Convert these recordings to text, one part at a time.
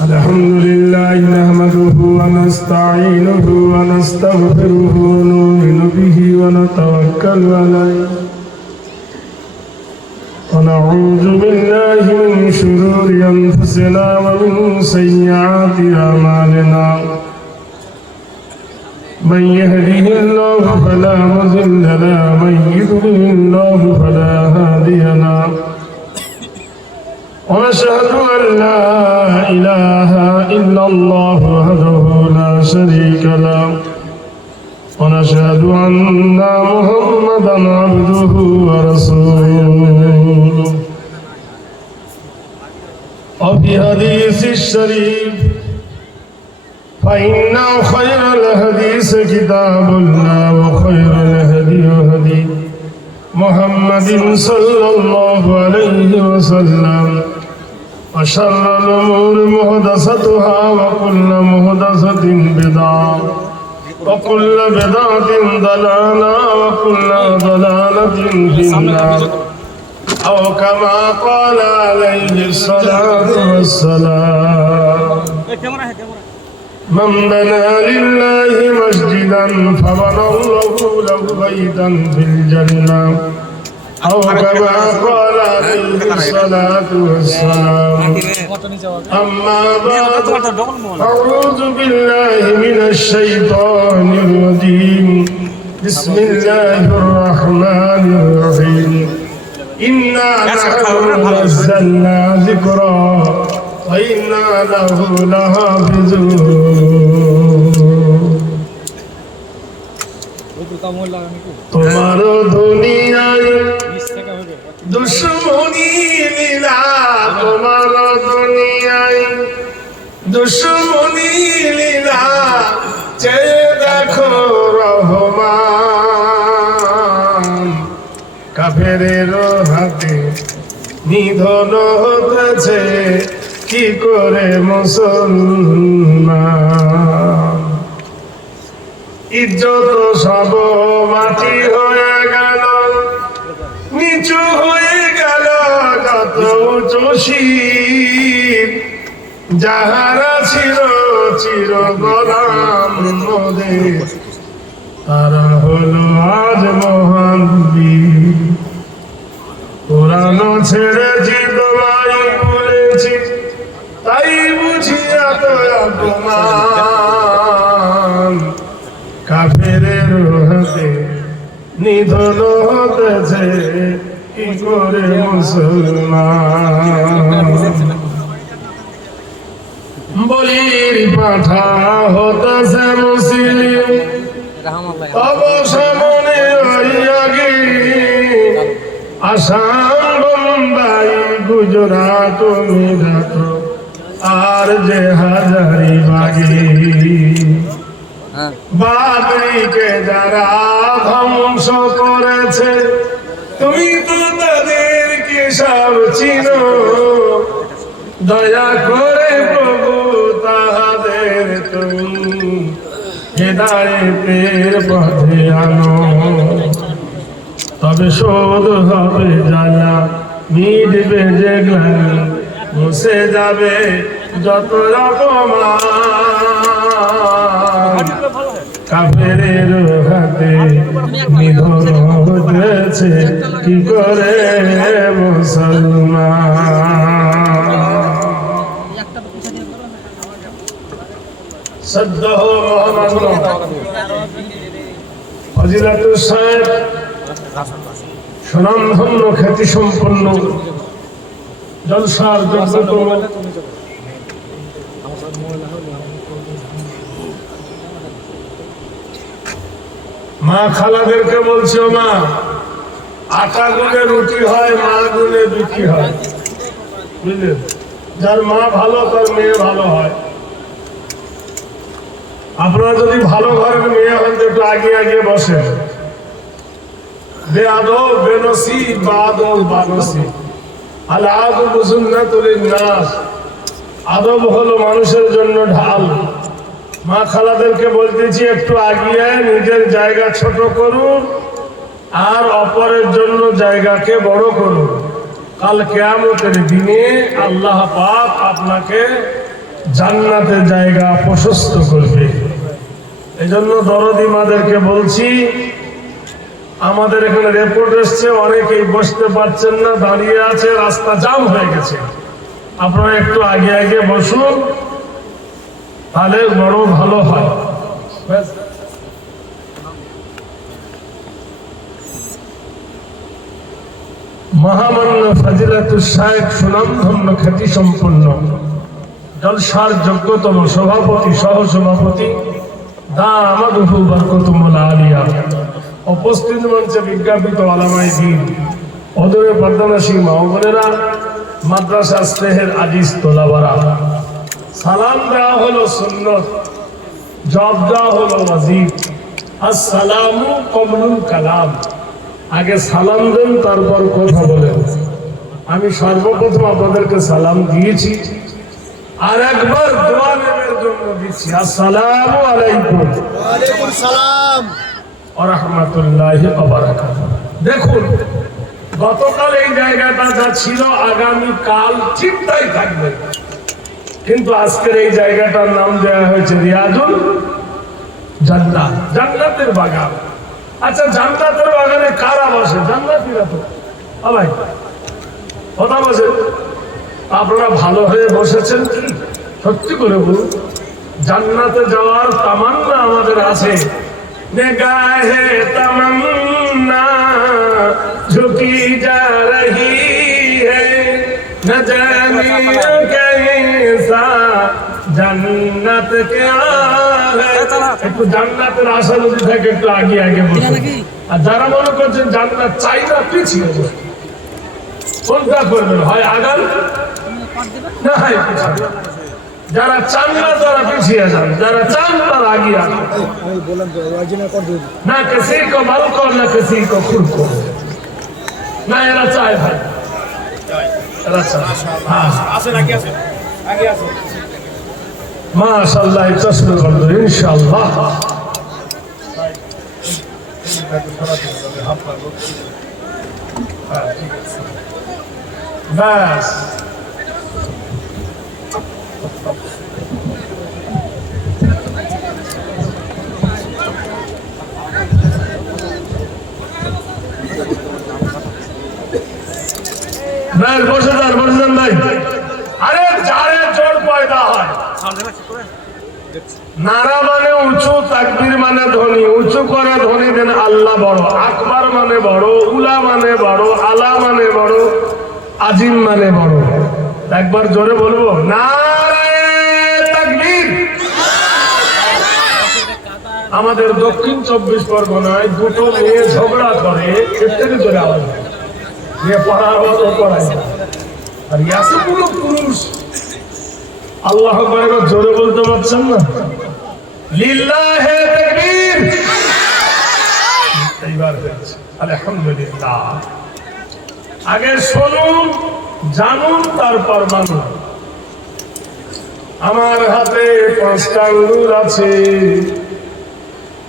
الحمد لله نحمده ونستعينه ونستغفره ونؤمن به ونتوكل عليه ونعوذ بالله من شرور أنفسنا ومن سيئات أعمالنا من يهده الله فلا مضل له ومن يضلل الله فلا هادي له ونشهد أن لا إله إلا الله وحده لا شريك له ونشهد أن محمدا عبده ورسوله وفي حديث الشريف فإن خير الحديث كتاب الله وخير الهدي هدي محمد صلى الله عليه وسلم وشر الأمور محدثاتها وكل محدثة بدعة وكل بدعة ضلالة وكل ضلالة في النار أو كما قال عليه الصلاة والسلام من بنى لله مسجدا فبنى الله له بيتا في الجنة أو كما قال عليه الصلاة والسلام أما بعد أعوذ بالله من الشيطان الرجيم بسم الله الرحمن الرحيم إنا نحن نزلنا ذكرا وإنا له لحافظون তোমার দুনিয়ায় দুশ্মনী লীলা তোমার দুনিয়ায় দুশ্মনী লীলা চেয়ে দেখো রহমান কাফেরের হাতে নিধন হতেছে কি করে মুসলমান ইজ্জত সব মাটি হয়ে গেল নিচু হয়ে গেল যত উঁচু শির যাহারা ছিল চির গোলাম মোদের তারা হলো আজ মহান বীর পুরানো ছেড়েছি তোমায় বলেছি তাই বুঝি এত অপমান কাফেরের হাতে নিধন হতেছে কি করে মুসলমান বলির পাঠা হতেছে মুসলিম অবসামনে আগে আসাম বোম্বাই গুজরাট মিরাট আর যে হাজারি বাগি বাবরিকে যারা ধ্বংস করেছে তুমি তো তাদেরকে সব চিনো দয়া করে প্রভু তাহাদের তুমি হেদায়েতের পথে আনো তবে শোধ হবে জ্বালা মিটবে যে গ্লানি মুছে যাবে যত অপমান কাফেরের হাতে নিধন হতেছে কি করে মুসলমান সদ্য ফজিলাতুল সাহেব স্বনামধন্য খ্যাতি সম্পন্ন জলসার যোগ্যতম মা খালাদেরকে বলছে মা আটা গুলে রুটি হয় মা গুলে বিক্রি হয় বুঝলেন যার মা ভালো তার মেয়ে ভালো হয় আপনারা যদি ভালো ঘরের মেয়ে হন তো একটু আগে আগে বসেন বেআদব বেনসিব বাদল বানসিব আল আদব সুন্নাতুল নাস আদব হলো মানুষের জন্য ঢাল মা খালাদেরকে বলতেছি একটু আগিয়ে নিজের জায়গা ছোট করুন আর অপরের জন্য জায়গাকে বড় করুন। কাল কিয়ামতের দিনে আল্লাহ পাক আপনাকে জান্নাতে জায়গা প্রশস্ত করবে। এজন্য দরদি মাদেরকে বলছি, আমাদের এখানে রিপোর্ট এসছে অনেকেই বসতে পারছেন না, দাঁড়িয়ে আছে, রাস্তা জাম হয়ে গেছে। আপনারা একটু আগে আগে বসুন, তাহলে বড় ভালো হয়। মহামান্য ফাজিলাতুল শাইখ, সুনামধন্য খ্যাতি সম্পন্ন জলসার যোগ্যতম সভাপতি সহ সভাপতি দামাদুহু বরকতুল আলিয়া, উপস্থিত মঞ্চে বিজ্ঞাপিত আলামায়ে দ্বীন, অদূরে পর্দানাসী মা ও বোনেরা, মাদ্রাসা স্নেহের আজিজ তোলাবারা, সালাম দেওয়া হলো সুন্নত, জবাব দেওয়া হলো ওয়াজিব। আসসালামু কবলুল কালাম, আগে সালাম দেন তারপর কথা বলেন। আমি সর্বপ্রথম আপনাদেরকে সালাম দিয়েছি, আর একবার দোয়া নেবের জন্য দিচ্ছি। আসসালামু আলাইকুম ওয়া আলাইকুম সালাম ওয়া রাহমাতুল্লাহি ওয়া বারাকাতুহু। দেখুন, গতকাল এই জায়গাটা যা ছিল আগামী কাল ঠিক তাই থাকবে, কিন্তু আজকের এই জায়গাটার নাম দেওয়া হয়েছে রিয়াজুল জান্নাত, জান্নাতের বাগান। আচ্ছা, জান্নাতের বাগানে কারা বসে? জান্নাতীরা তো ভাই কথা বসে। আপনারা ভালো হয়ে বসেছেন কি? সত্যি করে বলুন, জান্নাতে যাওয়ার তামান্না আমাদের আছে। নিগাহে তামান্না ঝুঁকি যা রহি হ্যায়, না জানি कैसा জান্নাত क्या है। একটু জান্নাতের আশা যদি থাকে একটু আগে আগে বসুন। আর যারা মনে করছেন জান্নাত চাই না, পিছিয়ে বসুন। কোনটা করবেন? হয় আগান না হয় পিছিয়ে। যারা চান না তারা পিছিয়ে যান, যারা চান তারা আগে আসেন। না কিসি কো মাল কো, না কিসি কো খুদ কো, না এরা চায় ভাই, এরা চায়। হ্যাঁ আসেন, আগে আসেন, আগে আসেন। মাশাআল্লাহ, তসবিহ করুন ইনশাআল্লাহ। বাস বসে যান, বসে যান ভাই। আরে যারে জোর পয়দা হয়, নারা মানে উঁচু, তাকবীর মানে ধ্বনি, উঁচু করে ধ্বনি দেন আল্লাহ বড়, আকবার মানে বড়, উলা মানে বড়, আলা মানে বড়, আজিম মানে বড়। একবার জোরে বলবো, নারায়ে তাকবীর। আমাদের দক্ষিণ 24 পরগনায় দুটো মেয়ে ঝগড়া করে, এর থেকে জোরে আওয়াজ হয়, মেয়ে পড়ার মতো পড়ায়, আর এতগুলো পুরুষ আল্লাহ আকবার জোরে বলতে পারছেন না। লিল্লাহে তাকবীর। এইবার আলহামদুলিল্লাহ। আগে শুনুন, জানুন, তারপর মানুন। আমার হাতে 5টা আঙ্গুল আছে,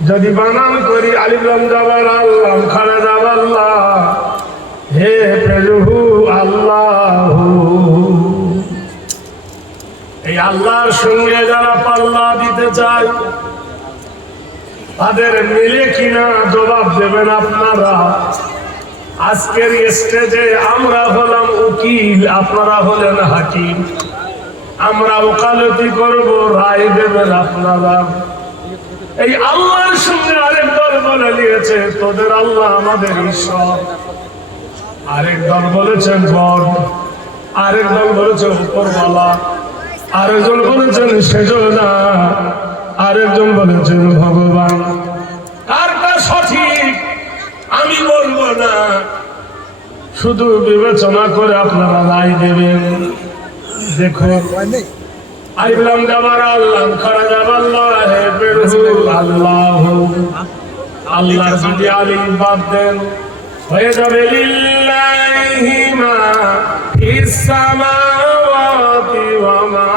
যদি বানান করি আলিফ লাম জাবার আল্লাহ খানা জাবাল্লাহ, হে প্রভু আল্লাহু। এই আল্লাহর সঙ্গে যারা পাল্লা দিতে চায় তাদের মিলে কিনা জবাব দেবেন আপনারা। আজকের স্টেজে আমরা হলাম উকিল, আপনারা হলেন হাকিম। আমরা ওকালতি করব, রায় দেবেন আপনারা। এই আল্লাহর সঙ্গে আরেক দল বলে নিয়েছে তোদের আল্লাহ আমাদের ঈশ্বর, আরেক দল বলেছেন গড, আরেক দল বলেছে উপরওয়ালা, আরেকজন বলেছেন সেজনা, আরেকজন বলেছেন ভগবান। কারটা সঠিক আমি বলবো না, শুধু বিবেচনা করে আপনারা রায় দেবেন। দেখুন, আইলাম যাবার আল্লাহ খারা যাবাল্লাহ, হে প্রভু আল্লাহ। আল্লাহ যদি আলিম বাদ দেন হয়ে যাবে লিল্লাহি মা ফিস সামাওয়াতি ওয়া মা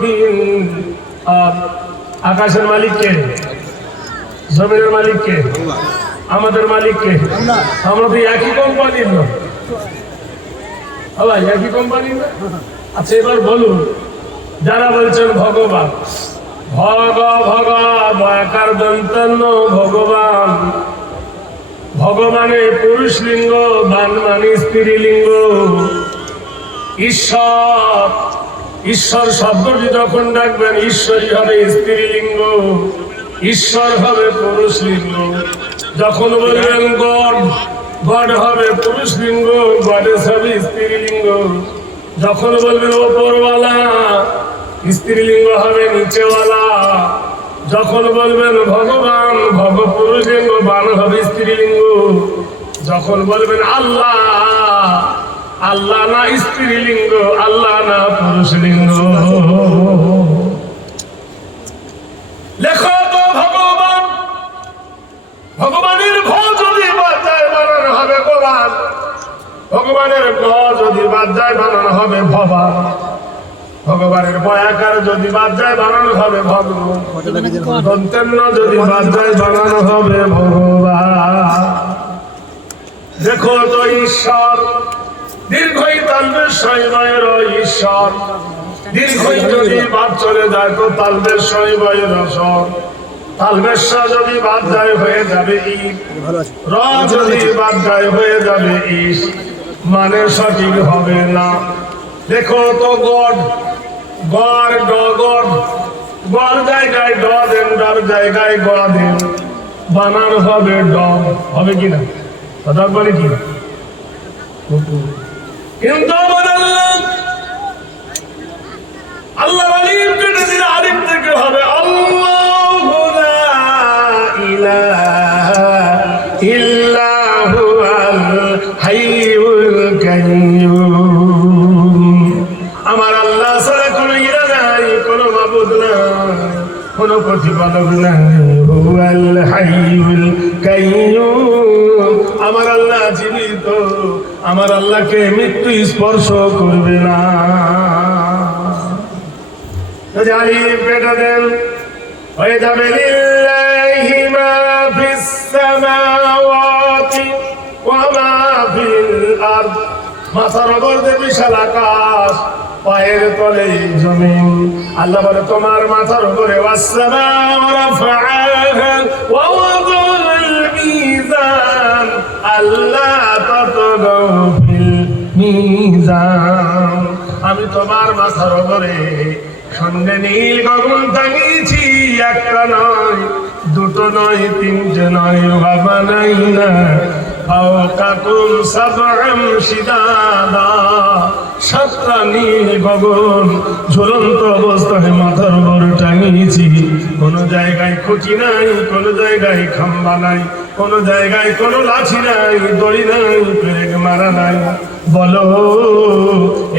ফিল আরদ। আকাশের মালিক কে? জমিনের মালিক কে? আমাদের মালিক কে? আমরা তো একই কোম্পানির না ভাই, একই কোম্পানির না। আচ্ছা এবার বলুন, যারা বলছেন ভগবান, ভগ ভগ ভয়াকার দন্তন্য ভগবান, ভগবানে পুরুষ লিঙ্গ, বান মানে স্ত্রীলিঙ্গ। ঈশ্বর, ঈশ্বর শব্দটি যখন ডাকবেন ঈশ্বরই হবে স্ত্রীলিঙ্গ, ঈশ্বর হবে পুরুষ লিঙ্গ। যখন বলবেন গড, গড হবে পুরুষ লিঙ্গ, গডেস হবে স্ত্রীলিঙ্গ। যখন বলবেন ওপরওয়ালা, স্ত্রীলিঙ্গ হবে নিচেওয়ালা। যখন বলবেন ভগবান, ভগ পুরুষ লিঙ্গ, বান হবে স্ত্রীলিঙ্গ। যখন বলবেন আল্লাহ, আল্লাহ না স্ত্রীলিঙ্গ, আল্লাহ না পুরুষ লিঙ্গ। লেখো তো ভগবান, ভগবানের ভ যদি বাজায় বানানো হবে গোবান, ভগবানের গ যদি বাজায় বানানো হবে ভবান, ভগবানের বয়াকার যদি বাজায় বানানো হবে ভগবান, দন্তেন্ন যদি বাজায় বানানো হবে ভগবান। দেখো তো ঈশ্বর, দীর্ঘই তালবের শৈবয়ের ঈশ্বর, দীর্ঘই যদি বাদ চলে যায় তো তালবের শৈবয়ের স্বর। তালবেশা যদি বাদ যায় হয়ে যাবে ঈদ, র যদি বাদ যায় হয়ে যাবে ইস, মানে সঠিক হবে না। দেখো তো গড, গড় ড গড, গড় জায়গায় ড দেন, ডর জায়গায় গ দেন, বানান হবে ড, হবে কিনা কথা বলে কি? কিন্তু আল্লাহ আলিম কেটে দিলে আলিম থেকে হবে আল্লাহু লা ইলাহা ইল্লা হুয়াল হাইয়ুল কাইয়্যুম। আমার আল্লাহ ছাড়া কোনো ইলা নাই, কোনো মাবুদ নাই, কোনো প্রতিপালক নাই। হুয়াল হাইয়ুল কাইয়্যুম, আমার আল্লাহ জীবিত, আমার আল্লাহকে মৃত্যু স্পর্শ করবে না। যদি আলিম পেটা দেন হয়ে যাবে লিল্লাহি মা ফিস সামাওয়াতি ওয়া মা ফিল আরদ। মাথার উপর যে বিশাল আকাশ, পায়ের তলে জমিন। আল্লাহ বলে তোমার মাথার উপরে ওয়াসসামাউ রাফআহা ওয়া ওয়াদাল মিজান আল্লা তাতগাউ ফিল মিজান। আমি তোমার মাথার উপরে সঙ্গে নীল গগন টাঙিয়েছি, একটা নয়, দুটো নয়, তিনটে নয়, বাবা নাই না ফাওকাকুম সাবআম শিদাদা। সাতটা নীল গগন ঝুলন্ত অবস্থায় মাথার উপর টাঙিয়েছি। কোনো জায়গায় খুঁটি নাই, কোনো জায়গায় খাম্বা নাই, কোনো জায়গায় কোনো লাঠি নাই, দড়ি নাই, পেরেক মারা নাই। বলো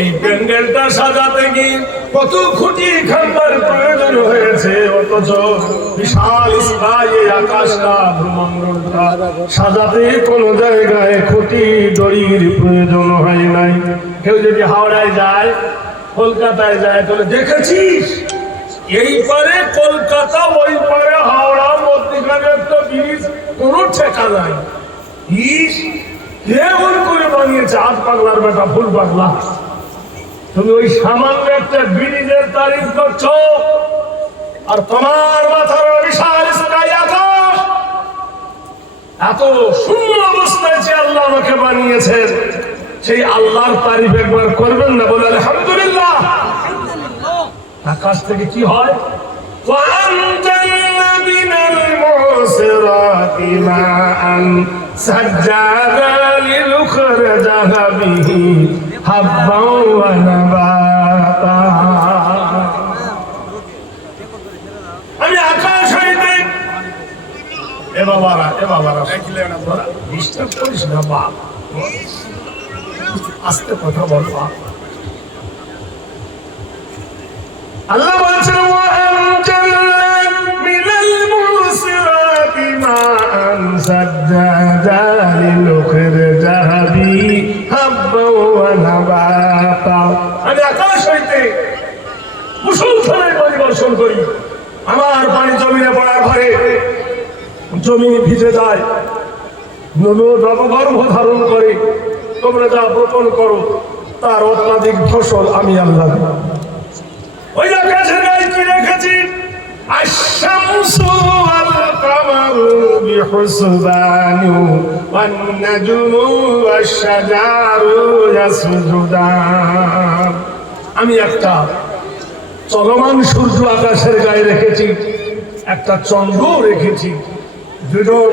এই প্যান্ডেলটা সাজাতে গিয়ে কত খুঁটি খাম্বার প্রয়োজন হয়েছে, অথচ বিশাল স্কাই আকাশটা ভূমণ্ডলটা সাজাতে কোনো জায়গায় খুঁটি দড়ির প্রয়োজন হয় নাই। কেউ যদি হাওড়ায় যায়, কলকাতায় যায়, তাহলে দেখেছিস এই পারে কলকাতা, ওই পারে হাওড়া, মধ্যখানে একটা ব্রিজ, কোনো ঠেকা নাই। ইস কে ওই করে বানিয়েছে? আজ পাগলার বেটা ফুল পাগলা। তুমি ওই সামান্য একটা ব্রিজের তারিফ করছো, আর তোমার মাথার বিশাল স্কাই আকাশ, এত শূন্য অবস্থায় যে আল্লাহ আমাকে বানিয়েছেন, সেই আল্লাহর তারিফ একবার করবেন না? বলে আলহামদুলিল্লাহ। আকাশ থেকে কি হয়? وَأَنزَلْنَا مِنَ الْمُعْصِرَاتِ مَاءً سَجَّاجًا لِنُخْرِجَ بِهِ حَبًّا وَنَبَاتًا। আমি আকাশ হইতে এ বাবারা ডিস্টার্ব করিস না বাপ, আস্তে কথা বল বাপ। আল্লাহ বলছেন وَأَنزَلْنَا مِنَ الْمُعْصِرَاتِ مَاءً سَجَّاجًا لِنُخْرِجَ بِهِ حَبًّا وَنَبَاتًا। আমি আকাশ হইতে মুষলধারে পানি বর্ষণ করি, আমার পানি জমিনে পড়ার ঘরে জমি ভিজে যায়, নবগর্ভ ধারণ করে। তোমরা যা বপন করো তার অত্যাধিক ফসল আমি আল্লাহ। ওই আকাশের গায়ে কি রেখেছি? আশ-শামসু ওয়াল কামারু বিহুসবানি ওয়ান নাজমু ওয়াশ-শাজারু ইয়াসজুদান। আমি একটা চলমান সূর্য আকাশের গায়ে রেখেছি, একটা চন্দ্র রেখেছি। দুজন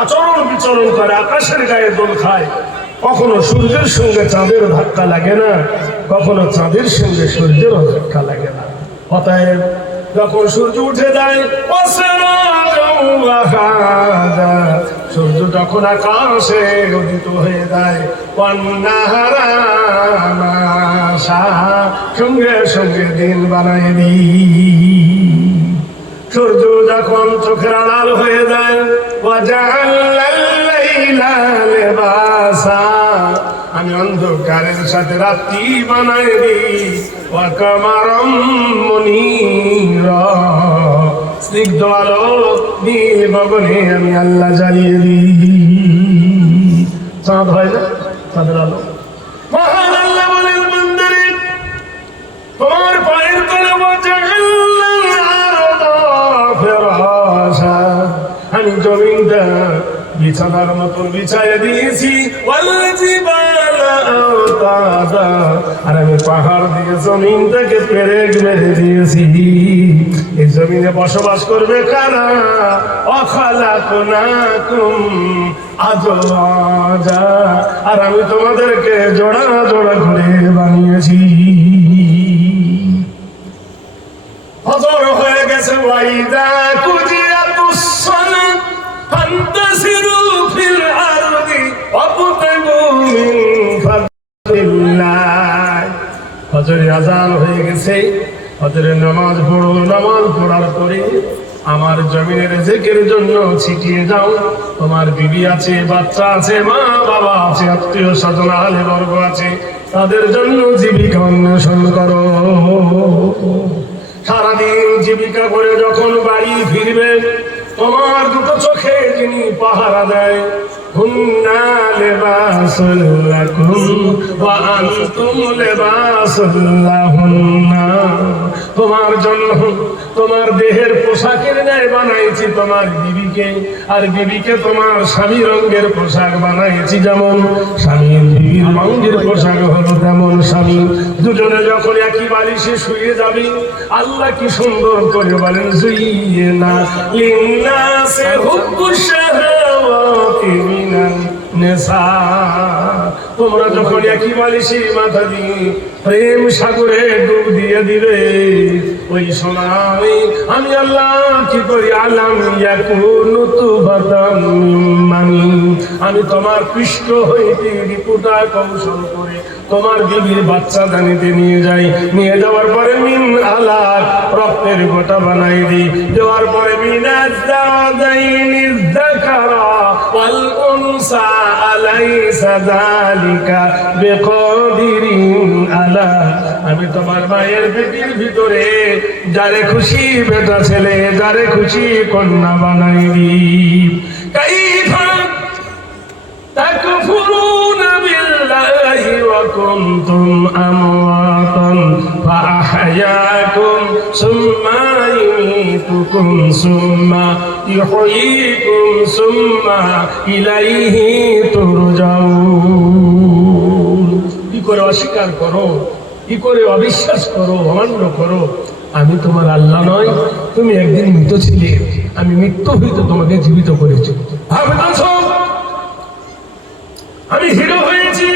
আচরণ বিচরণ করে, আকাশের গায়ে দোল খায়। কখনো সূর্যের সঙ্গে চাঁদের ধাক্কা লাগে না, কখনো চাঁদের সঙ্গে সূর্যের ধাক্কা লাগে না। অতএব যখন সূর্য উঠে যায়, সূর্য যখন আকাশে উদিত হয়ে যায়, সঙ্গে সঙ্গে দিন বানাই দিই। সূর্য যখন চোখের আড়াল হয়ে যায়, আমি অন্ধকারের সাথে রাত্রি বানাই দিই। স্নিগ্ধ আলো নীল গগনে আমি আল্লাহ জ্বালিয়ে দিই। চাঁদ হয় না, চাঁদের আলো। মহান আল্লাহ বলেন, বান্দারে তোমার পায়ের তলে আমি জমিনটা বিছানার মতন বিছাইয়ে দিয়েছি, আর আমি পাহাড় দিয়ে জমিনটাকে পেরেক মেরে দিয়েছি। এই জমিনে বসবাস করবে কারা? অখালাকুনাকুম আজওয়াজা, আর আমি তোমাদেরকে জোড়া জোড়া করে বানিয়েছি। হজর হয়ে গেছে, ওয়াইদা কুজিয়াতুস সালাত ফান্তাসিরু ফিল আরদি ওয়াবতাগু মিন ফাদলিল্লাহ। হজরের আযান হয়ে গেছে, হজরের নামাজ পড়ো। নামাজ পড়ার পরে আমার জমিনের জিকিরের জন্য ছিটিয়ে যাও। তোমার বিবি আছে, বাচ্চা আছে, মা বাবা আছে, আত্মীয় স্বজন আলে বর্গ আছে, তাদের জন্য জীবিকা অন্বেষণ করো। সারাদিন জীবিকা করে যখন বাড়ি ফিরবে, তোমার দুটো চোখে যিনি পাহারা দেয়, হুন্না লিবাসুল লাকুম ওয়া আনতুম লিবাসুল লাহুন্না, তোমার জন্য তোমার দেহের পোশাকের ন্যায় বানাইছি তোমার বিবিকে, আর বিবিকে তোমার স্বামী রঙের পোশাক বানাইছি। যেমন স্বামীর বিবির রঙের পোশাক হলো তেমন স্বামী। দুজনে যখন একই বালিশে শুয়ে যাবি, আল্লাহ কি সুন্দর করে বলেন, যুইয়িনা লিন্নাসি হুব্বুশ শাহাওয়াতি মিনান নিসা। তোমরা যখন একই বালিশে মাথা দিয়ে প্রেম সাগরে ডুব দিয়ে দিবে, ওই সময় আমি আল্লাহ কি করি, আলাম ইয়াকুনু তুবাতাম মিন মানি, আমি তোমার পৃষ্ঠ হইতে রিপুটা কৌশল করে তোমার বিবির বাচ্চা দানিতে নিয়ে যাই। নিয়ে যাওয়ার পরে মিন আলাক, রক্তের গোটা বানাই দিই। দেওয়ার পরে মিনাজ দাওয়াইনি যাকারা ওয়াল উনসা আলাইসা যালিকা বিকাদিরিন আলা, আমি তোমার মায়ের পেটের ভিতরে যারে খুশি বেটা ছেলে, যারে খুশি কন্যা বানাই দিই। কাইফা তাকফুরুনা বিল্লাহি ওয়া কুনতুম আমওয়াতান ফাআহইয়াকুম সুম্মা ইউমীতুকুম সুম্মা ইউহয়ীকুম সুম্মা ইলাইহি তুরজাউন। কি করে অস্বীকার করো, কি করে অবিশ্বাস করো, অমান্য করো? আমি তোমার আল্লাহ নয়? তুমি একদিন মৃত ছিলে, আমি মৃত্যু হইতে তোমাকে জীবিত করেছি। আমি হিরো হয়েছি,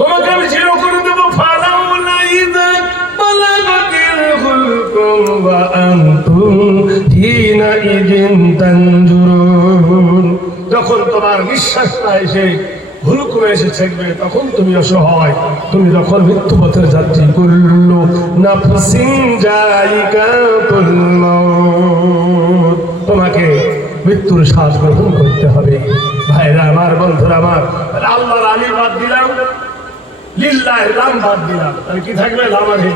তোমাকে আমি জিরো করে দেবো। যখন তোমার বিশ্বাসটা এসে হুলুকুমে এসে ছেড়বে, তখন তুমি অসহায়। তুমি যখন মৃত্যু পথের যাত্রী করল, নাফসিন যায়িকাতুল মাউত, তোমাকে মৃত্যুর শ্বাস গ্রহণ করতে হবে। ভাইরা আমার, বন্ধুরা আমার, আল্লাহর আলী বাদ দিলাম, লিল্লাহির লাম বাদ দিলাম, তাহলে কি থাকবে? লামারে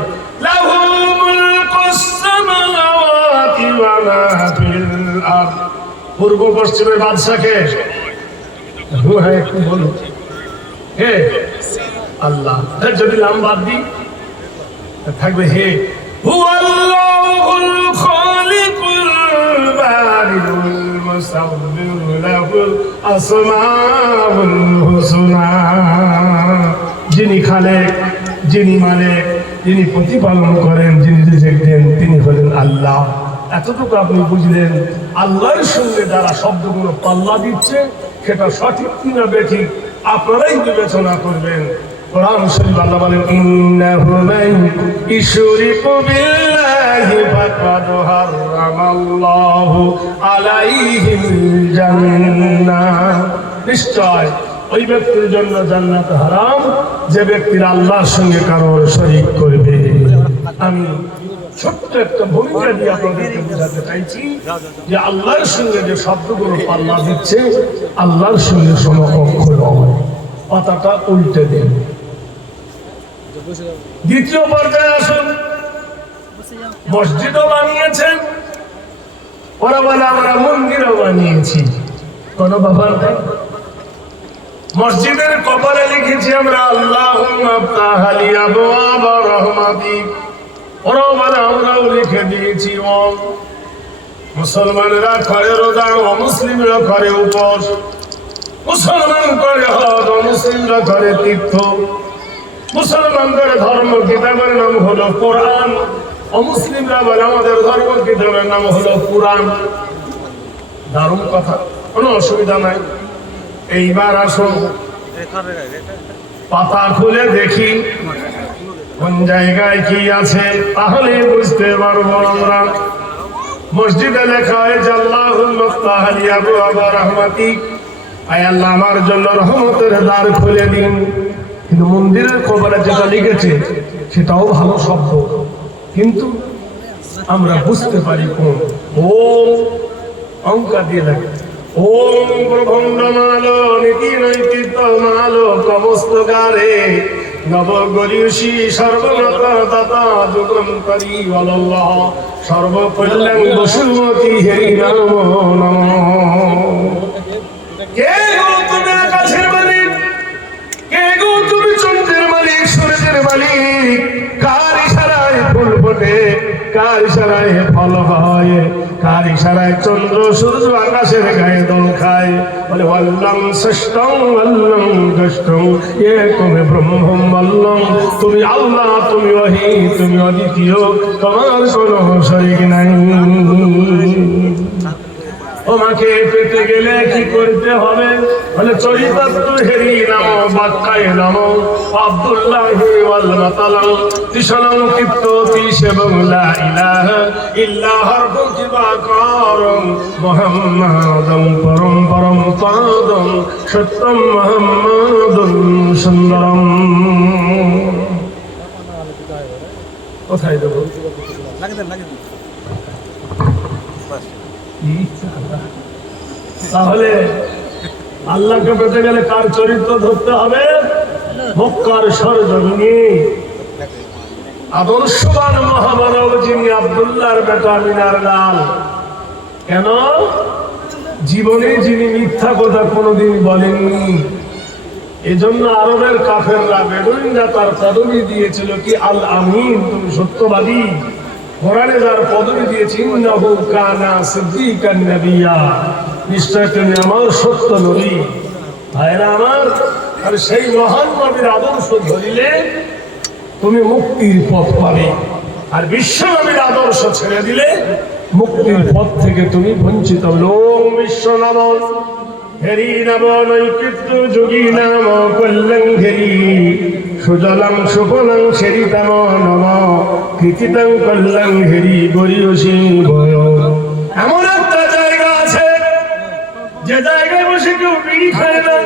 লাহু মুলকুস সামাওয়াতি ওয়া মা ফিল আরদ। পূর্ব পশ্চিমের বাদশাকে একটু বলো, হে আল্লাহ। যদি লাম বাদ দিই থাকবে হে হুয়াল্লাহুল খালিকুল বারিউল মুসাব্বিহু লাহুল আসমাউল হুসনা। যিনি খালেক, যিনি মালিক, যিনি প্রতিপালন করেন, যিনি রিজিক দেন, তিনি হলেন আল্লাহ। এতটুকু আপনি বুঝলেন। আল্লাহর সঙ্গে যারা শব্দগুলো পাল্লা দিচ্ছে সেটা সঠিক কিনা বেঠিক আপনারাই বিবেচনা করবেন। কোরআন শরীফ আল্লাহ বলেন, ইন্নাহু মান ইশরিকু বিল্লাহি ফাকাদ হারামাল্লাহু আলাইহিল জান্নাহ। নিশ্চয় ওই ব্যক্তির জন্য জান্নাত হারাম যে ব্যক্তির আল্লাহর সঙ্গে কারোর শরীক করবে। আমি ছোট্ট একটা ভূমিকা দিয়ে আপনাদেরকে বোঝাতে চাইছি যে আল্লাহর সঙ্গে যে শব্দগুলো পাল্লা দিচ্ছে আল্লাহর সঙ্গে সমকক্ষ নয়, কথাটা উল্টে দিন। দ্বিতীয় পর্যায়ে আসুন, মসজিদও বানিয়েছেন, ওরা বলে আমরা মন্দিরও বানিয়েছি। কোন ব্যাপার নেই। মসজিদের কপালে লিখেছি আমরা আল্লাহুম্মা আফতাহ লি আবওয়াব রাহমাতিক। ওরা বলে আমরাও লিখে দিয়েছি ওম। মুসলমানরা করে রোজা, অমুসলিমরা করে উপোস। মুসলমান করে হজ, অমুসলিমরা করে তীর্থ। মুসলমানদের ধর্ম কিতাবের নাম হলো কোরআন, অমুসলিমরা বলে আমাদের ধর্ম কিতাবের নাম হলো কুরআন। দারুণ কথা, কোনো অসুবিধা নাই। এইবার আসুন পাতা খুলে দেখি কোন জায়গায় কি আছে, তাহলে বুঝতে পারবো আমরা। মসজিদে লেখা হয়েছে আল্লাহুম্মা আফতাহ লি আবওয়াব রাহমাতিক, আয় আল্লাহ আমার জন্য রহমতের দ্বার খুলে দিন। কিন্তু মন্দিরের কপালে যেটা লিখেছে সেটাও ভালো শব্দ, কিন্তু আমরা বুঝতে পারি কোন। ওম অঙ্কা দিয়ে লাগে, ওম প্রভণ্ডমালো নীতি নৈতিত্ব মালো কমস্তকারে নবগরিয়সী সর্বমত দাতা যুগন্তরী আল্লাহ সর্বকল্যাণ বসুমতী হে নমো নমঃ। কে গো তুমি আকাশের মালিক, কে গো তুমি চন্দ্রের মালিক, সূর্যের মালিক? কার ইশারায় ফুল ফোটে, কার ইশারায় ফল হয়, কার ইশারায় চন্দ্র সূর্য আকাশের গায়ে দোল খায়? বলে আল্লাম শ্রেষ্ঠং আল্লাম জ্যেষ্ঠং একমে ব্রহ্মম আল্লাহ। তুমি আল্লাহ, তুমি ওয়াহিদ, তুমি অদ্বিতীয়, তোমার কোনো শরীক নাই। তোমাকে পেতে গেলে কি করতে হবে? বলে চরিতার্থ হেরি নাম বাক্কায় নাম আব্দুল্লাহি ওয়াল মাতালাম তিশালাম কিত্ত তিশ এবং লা ইলাহা ইল্লাল্লাহর বুকিবাকারম মুহাম্মাদুম পরম পরম পাদম সত্যম মুহাম্মাদুম সুন্দরম। কোথায় দেব? তাহলে আল্লাহকে পেতে গেলে কার চরিত্র ধরতে হবে? মক্কার সরজমিনে আদর্শবান মহামানব যিনি আব্দুল্লাহর বেটা আমিনার লাল। কেন? জীবনে যিনি মিথ্যা কথা কোনোদিন বলেননি। এজন্য আরবের কাফেররা বেদুইনরা তার পদবি দিয়েছিল কি আল আমিন, তুমি সত্যবাদী। কোরআনে যার পদবি দিয়েছে ইন্নাহু কানা সিদ্দিকান নাবিয়্যা, নিশ্চয় তিনি আমার সত্য নবী। ভাইরা আমার, আর সেই মহান নবীর আদর্শ ধরিলে তুমি মুক্তির পথ পাবে, আর বিশ্ব নবীর আদর্শ ছেড়ে দিলে মুক্তির পথ থেকে তুমি বঞ্চিত হবে। ওম বিশ্ব নাম হেরি নাম নৈকৃত্য যোগী নাম কল্যাণ ঘেরি সুজলাং সুফলাং সেরিতাম নম কৃতিতাং কল্যাণ ঘেরি গরিয়সী ভয়। এমন একটা জায়গা আছে যে জায়গায় বসে কেউ বিড়ি খায় না,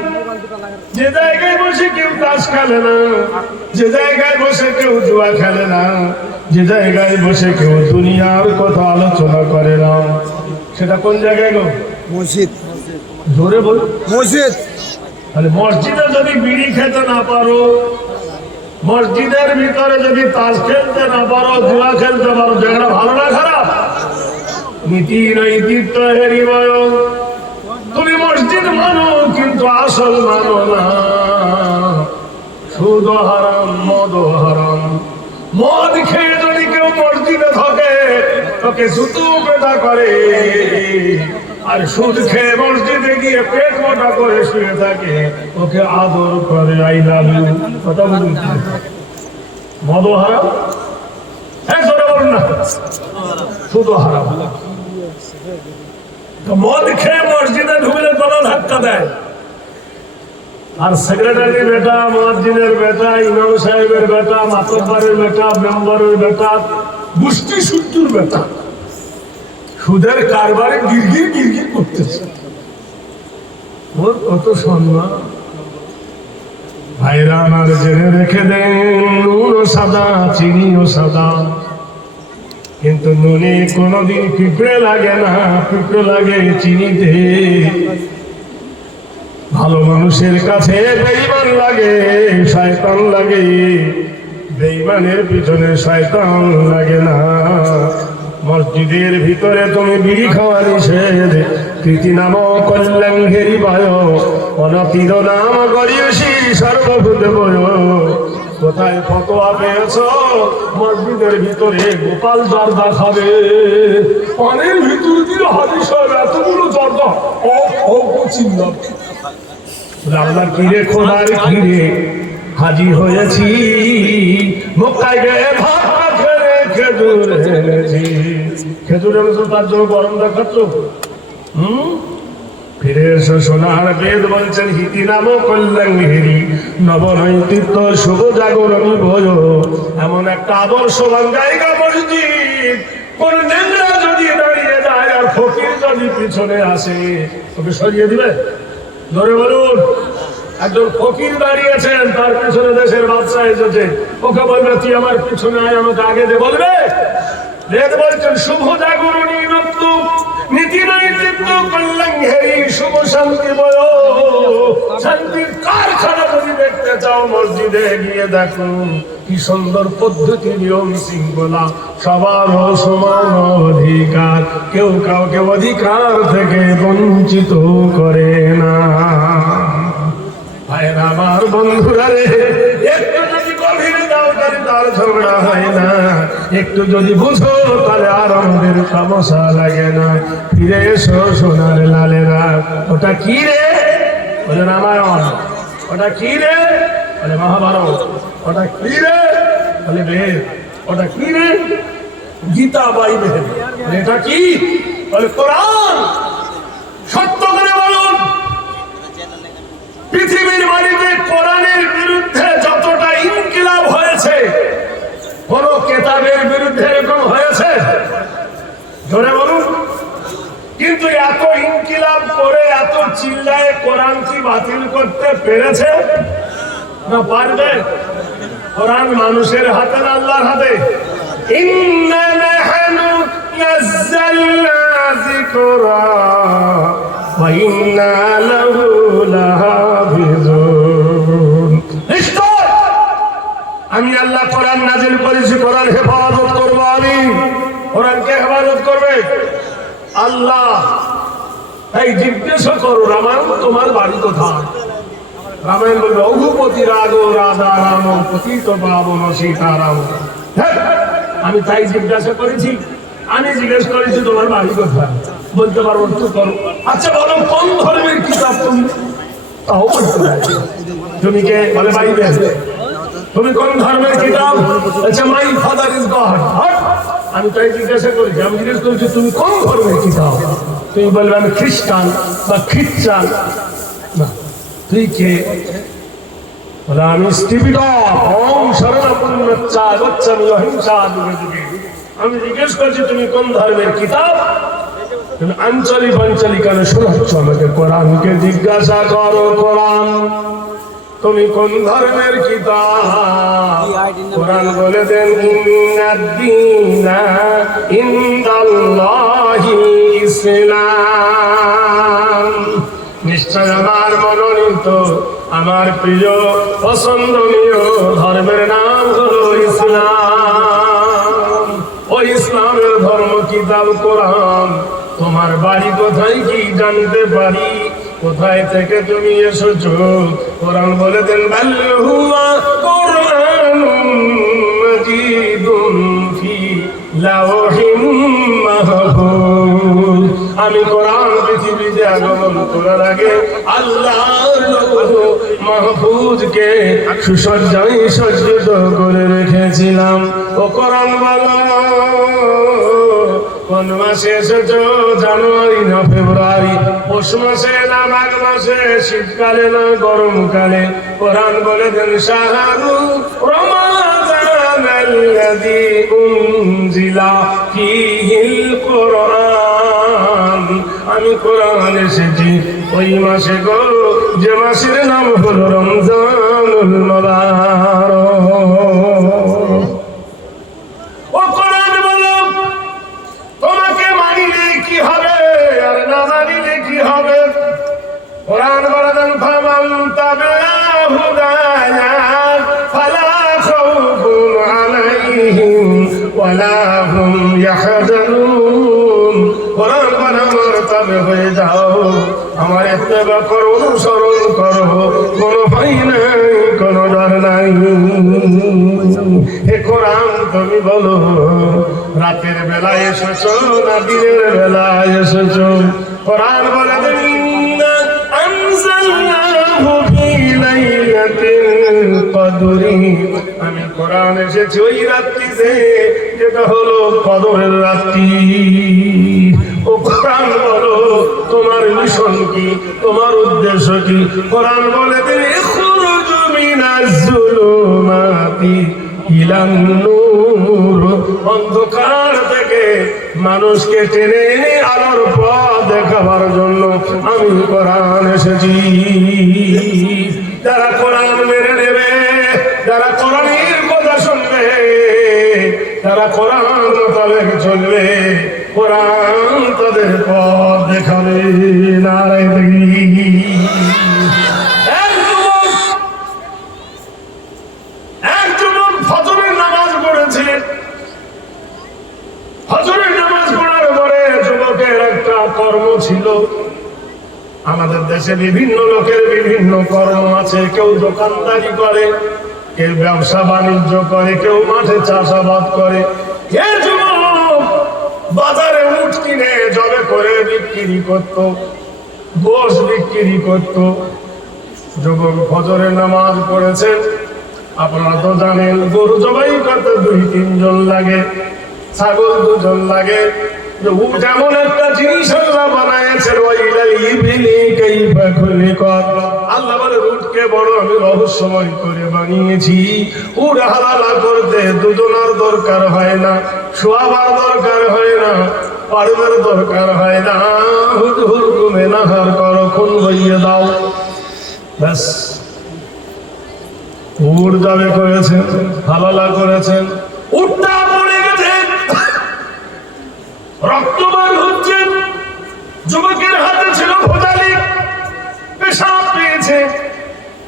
যে জায়গায় বসে কেউ তাস খেলে না, যে জায়গায় বসে কেউ জুয়া খেলে না, যে জায়গায় বসে কেউ দুনিয়ার কথা আলোচনা করে না। সেটা কোন জায়গায় গো? মসজিদ। জোরে বল, মসজিদ। তাহলে মসজিদে যদি বিড়ি খেতে না পারো, মসজিদের ভিতরে যদি তাস খেলতে না পারো, জুয়া খেলতে পারো, জায়গাটা ভালো না খারাপ? নীতি নৈতিত্ব হেরিবয়। তুমি মসজিদ মানো কিন্তু আসল মানো না। সুদ হারাম, মদ হারাম। মদ খেয়ে যদি কেউ মসজিদ ওকে জুতো পেটা করে, আর সুদ খেয়ে মসজিদে গিয়ে পেট মোটা করে শুয়ে থাকে, ওকে আদর করে আই লাভ ইউ। কথা বলুন, মদ হারাম, হ্যাঁ জোরে বলুন না, সুদ হারাম। মদ খেয়ে মসজিদে ঢুকলে গলা ধাক্কা দেয়, আর সেক্রেটারি বেটা, মসজিদের বেটা, ইমাম সাহেবের বেটা, মাতব্বরের বেটা, মেম্বারের বেটা, গোষ্ঠী সূত্রের বেটা সুদের কারবারে গিরগির গিরগির করতেছে। ওর কত সম্মান। ভাইরা আমার জেনে রেখে দেন, নুনও সাদা চিনিও সাদা, কিন্তু নুনে কোনোদিন পিঁপড়ে লাগে না, পিঁপড়ে লাগে চিনিতে। ভালো মানুষের কাছে বেঈমান লাগে, শয়তান লাগে, বেঈমানের পিছনে শয়তান লাগে না। মসজিদের ভিতরে তুমি বিড়ি খাওয়া নিষেধ, প্রীতি নাম কল্যাণ ঘেরি বায়, অনতির নাম গরিয়সী সর্বভূতে বয়। কোথায় ফতোয়া পেয়েছ? মসজিদের ভিতরে গোপাল জর্দা খাবে, পানের ভিতর দিয়ে হাদিস এতগুলো জর্দা চিন্তা। আল্লাহর কিরে খোদার কিরে হাজির হয়েছি, মক্কায় গিয়ে ভাত খেয়ে খেজুর এনেছি। খেজুর এনেছো তার জন্য গরম দেখাচ্ছ? ফিরে এসো সোনার বেদ বলছেন, হিতি নাম কল্যাণ ঘেরি নবনৈতিত্ব শুভ জাগরণী ভয়। এমন একটা আদর্শবান জায়গা মসজিদ, কোন নেংরা যদি দাঁড়িয়ে যায় আর ফকির যদি পিছনে আসে, ওকে সরিয়ে দিবে? ধরে বলুন, একজন ফকির দাঁড়িয়েছেন, তার পিছনে দেশের বাদশা এসেছে, ওকে বলবে তুই আমার পিছনে আয়, আমাকে আগে দে, বলবে? বেদ বলছেন শুভ জাগরণী নত্য নীতি নৈতিত্য কল্যাণ ঘেরি শুভ শান্তি বয়। শান্তির কারখানা যদি দেখতে চাও মসজিদে গিয়ে দেখো, কি সুন্দর পদ্ধতি, নিয়ম শৃঙ্খলা, সবার সমান অধিকার, কেউ কাউকে অধিকার থেকে বঞ্চিত করে না। ভাইরা আমার, বন্ধুরা রে, একটু যদি গভীরে যাও তাহলে তার ঝগড়া হয় না, একটু যদি বুঝো তাহলে আর আমাদের সমস্যা লাগে না। ফিরে এসো সোনার লালেরা। ওটা কি রে? বলে রামায়ণ। ওটা কি রে? বলে মহাভারত। ওটা কি রে? বলে বেদ। ওটা কি রে? গীতা বাইবেল। এটা কি? বলে কোরআন। সত্য করে বলুন, পৃথিবীর মাটিতে কোরআনের বিরুদ্ধে যতটা ইনকিলাব হয়েছে, কোন কেতাবের বিরুদ্ধে এরকম হয়েছে? ধরে বলুন। কিন্তু এত ইনকিলাব করে, এত চিল্লায় কোরআন কি বাতিল করতে পেরেছে? না পারবে? কোরআন মানুষের হাতে না আল্লাহর হাতে? ইন্না নাহনু নাযালনা যিকরা ওয়া ইন্না লাহু লাহাফিজুন। নিশ্চয় আমি আল্লাহ কোরআন নাযিল করেছি, কোরআন হেফাজত করব আমি। কোরআনকে হেফাজত করবে আল্লাহ। এই জিজ্ঞেস করো, রামায়ণ তোমার বাড়ি কোথায়? রামায়ণ বলবে রঘুপতি রাঘব রাধা রাম পতিত পাবন সীতারাম। আমি তাই জিজ্ঞাসা করেছি, আমি জিজ্ঞেস করেছি তোমার বাড়ি কোথায়? বলতে পারবো তো করো। আচ্ছা বলো, কোন ধর্মের কিতাব তুমি? তাও বলতে পারবে। তুমি কে? বলে বাইবেল। তুমি কোন ধর্মের কিতাব? আচ্ছা, মাই ফাদার ইজ গড। আমি তাই জিজ্ঞাসা করেছি, আমি জিজ্ঞেস করেছি তুমি কোন ধর্মের কিতাব? তুমি বলবে আমি খ্রিস্টান বা খ্রিস্টান। না, তুই কে? বলে আমি আমি জিজ্ঞেস করছি তুমি কোন ধর্মের কিতাব? তুমি আঞ্চলিক আঞ্চলিক কেন শোনাচ্ছ আমাকে? কোরআনকে জিজ্ঞাসা করো, কোরআন তুমি কোন ধর্মের কিতাব? কোরআন বলে দেন ইন্নাদ-দীনা ইনদাল্লাহিল ইসলাম। নিশ্চয় আমার মনোনীত, আমার প্রিয় পছন্দনীয় ধর্মের নাম হলো ইসলাম। ওই ইসলামের ধর্ম কিতাব কোরআন। তোমার বাড়ি কোথায় কি জানতে পারি? কোথায় থেকে তুমি এসেছো? কোরআন বলে দেন বাল হুয়া কুরআনুম মাজিদুন ফি লাওহিম মাহফুজ। আমি কোরআন পৃথিবীতে আগমন করার আগে আল্লাহর লৌহ মাহফুজকে সুসজ্জায় সজ্জিত করে রেখেছিলাম। ও কোরআন বলো, কোন মাসে এসেছো? জানুয়ারি না ফেব্রুয়ারি? পৌষ মাসে না মাঘ মাসে? শীতকালে না গরমকালে? কোরআন বলে দেন শাহরু রমাদান আল্লাযী উনজিলা ফীহিল কোরআন। আমি কোরআন এসেছি ওই মাসে গো, যে মাসের নাম হলো রমজানুল মুবারক। ও কোরআন বলো, তোমাকে মানিলে কি হবে আর না মানিলে কি হবে? কোরআন বলে দেন ফামান তাবিআ হুদায়া ফালা খাউফুন আলাইহিম ওয়ালা হুম ইয়াহজানুন। কোরআন বলে আমার তাবে হয়ে যাও, আমার ইত্তেবা করো, অনুসরণ করো, কোনো ভয় নাই, কোনো ডর নাই। হে কোরআন তুমি বলো, রাতের বেলায় এসেছো না দিনের বেলায় এসেছো? কোরআন বলে দেন ইন্না আনজালনাহু ফী লাইলাতিল কদরি। আমি কোরআন এসেছি ওই রাত্রিতে যেটা হলো কদরের রাত্রি। ও কোরআন বলো, তোমার মিশন কি, তোমার উদ্দেশ্য কি? কোরআন বলে দেন ইখরুজু মিনাজ যুলুমাতি ইলান নূর। অন্ধকার থেকে মানুষকে টেনে এনে আলোর পথ দেখাবার জন্য আমি কোরআন এসেছি। যারা কোরআন মেনে নেবে, যারা কোরআনের কথা শুনবে, যারা কোরআন মোতাবেক চলবে, কোরআন তাদের পথ দেখাবে। নারায়ে তাকবীর। এক যুবক ফজরের নামাজ পড়েছে। ফজরের নামাজ পড়ার পরে যুবকের একটা কর্ম ছিল। আমাদের দেশে বিভিন্ন লোকের বিভিন্ন কর্ম আছে। কেউ দোকানদারি করে, কেউ ব্যবসা বাণিজ্য করে, কেউ মাঠে চাষাবাদ করে। এ যুবক বাজারে উট কিনে জবে করে বিক্রি করত, গোশ বিক্রি করত। যুবক ফজরের নামাজ পড়েছেন। আপনারা তো জানেন গরু জবাই করতে ২-৩ জন লাগে, ছাগল ২ জন লাগে। উট এমন একটা জিনিস আল্লাহ বানায়েছেন, আল্লাহ বলে উটকে বড় আমি রহস্যময় করে বানিয়েছি। উট হালালা করতে ২ জনের দরকার হয় না, শোয়াবার দরকার হয় না, পাড়বার দরকার হয় না। হুজুর ঘুমে নাহার করো, খুন বইয়ে দাও, ব্যাস। উট যাবে করেছেন, হালালা করেছেন, উটটা পড়ে গেছে, রক্তবান হচ্ছে। যুবকের হাতে ছিল ভোজালি, পেশাব পেয়েছে।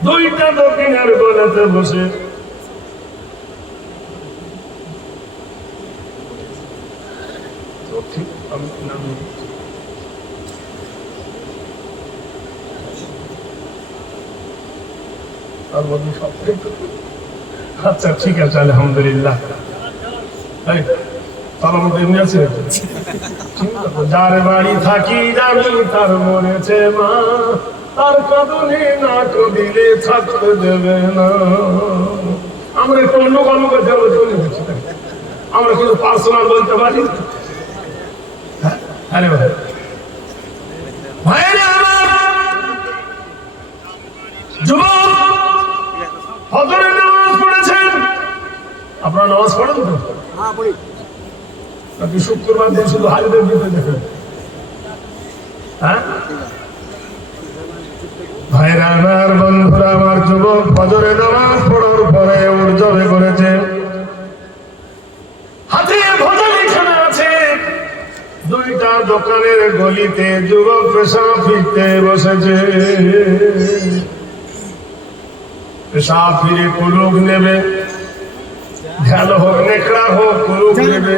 2টা দক্ষিণের গোলাতে বসে আচ্ছা ঠিক আছে, আলহামদুলিল্লাহ। যার বাড়ি থাকি জানি তার মরেছে মা, তার কাঁদনে না কাঁদিলে থাকতে দেবে না। আমরা একটু অন্য কর্ম করতে হবে, চলে গেছি। আমরা কিন্তু পার্সোনাল বলতে পারি। আরে ভাইরা আমার, যুবক ফজরের নামাজ পড়েছেন। আপনারা নামাজ পড়েন তো? হ্যাঁ পড়ি। নাকি শুক্রবার দিন শুধু হাজিদের দিতে দেখেন? হ্যাঁ ভাইরা আমার, বন্ধুরা আমার, যুবক ফজরে নামাজ পড়ার পরে উঠ জবে করেছে। হাতে ভোজালি খানা আছে। 2টা দোকানের গলিতে যুবক পেশাব ফিরতে বসেছে। পেশাব ফিরে কুলুক নেবে, ঢেল হোক নেকড়া হোক, কুলুক নেবে।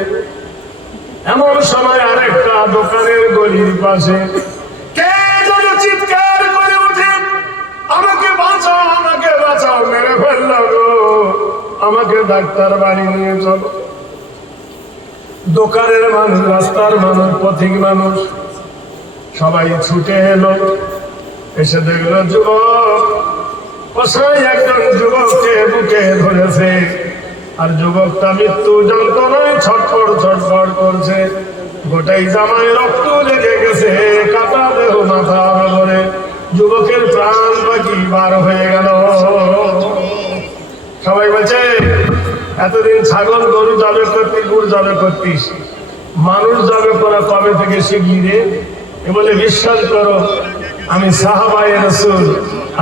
এমন সময় আরেকটা দোকানের গলির পাশে কে যেন চিৎকার করে ওঠে, আমাকে বাঁচাও, আমাকে বাঁচাও, মেরে ফেলল গো, আমাকে ডাক্তার বাড়ি নিয়ে চলো। দোকানের মানুষ, রাস্তার মানুষ, পথিক মানুষ সবাই ছুটে এলো, এসে দেখলো যুবক অসহায় একজন যুবককে বুকে ধরেছে, আর যুবকটা মৃত্যু যন্ত্রণায় ছটফট ছটফট করছে, গোটাই জামায় রক্ত লেগে গেছে, কাটা দেহ মাথার উপরে, যুবকের প্রাণ বাকি বার হয়ে গেল। সবাই বলছে এতদিন ছাগল গরু জবে করতিস, গুড় জবে করতিস, মানুষ জবে করা কবে থেকে শিখলি রে? এ বলে বিশ্বাস করো আমি সাহাবায়ে রাসূল,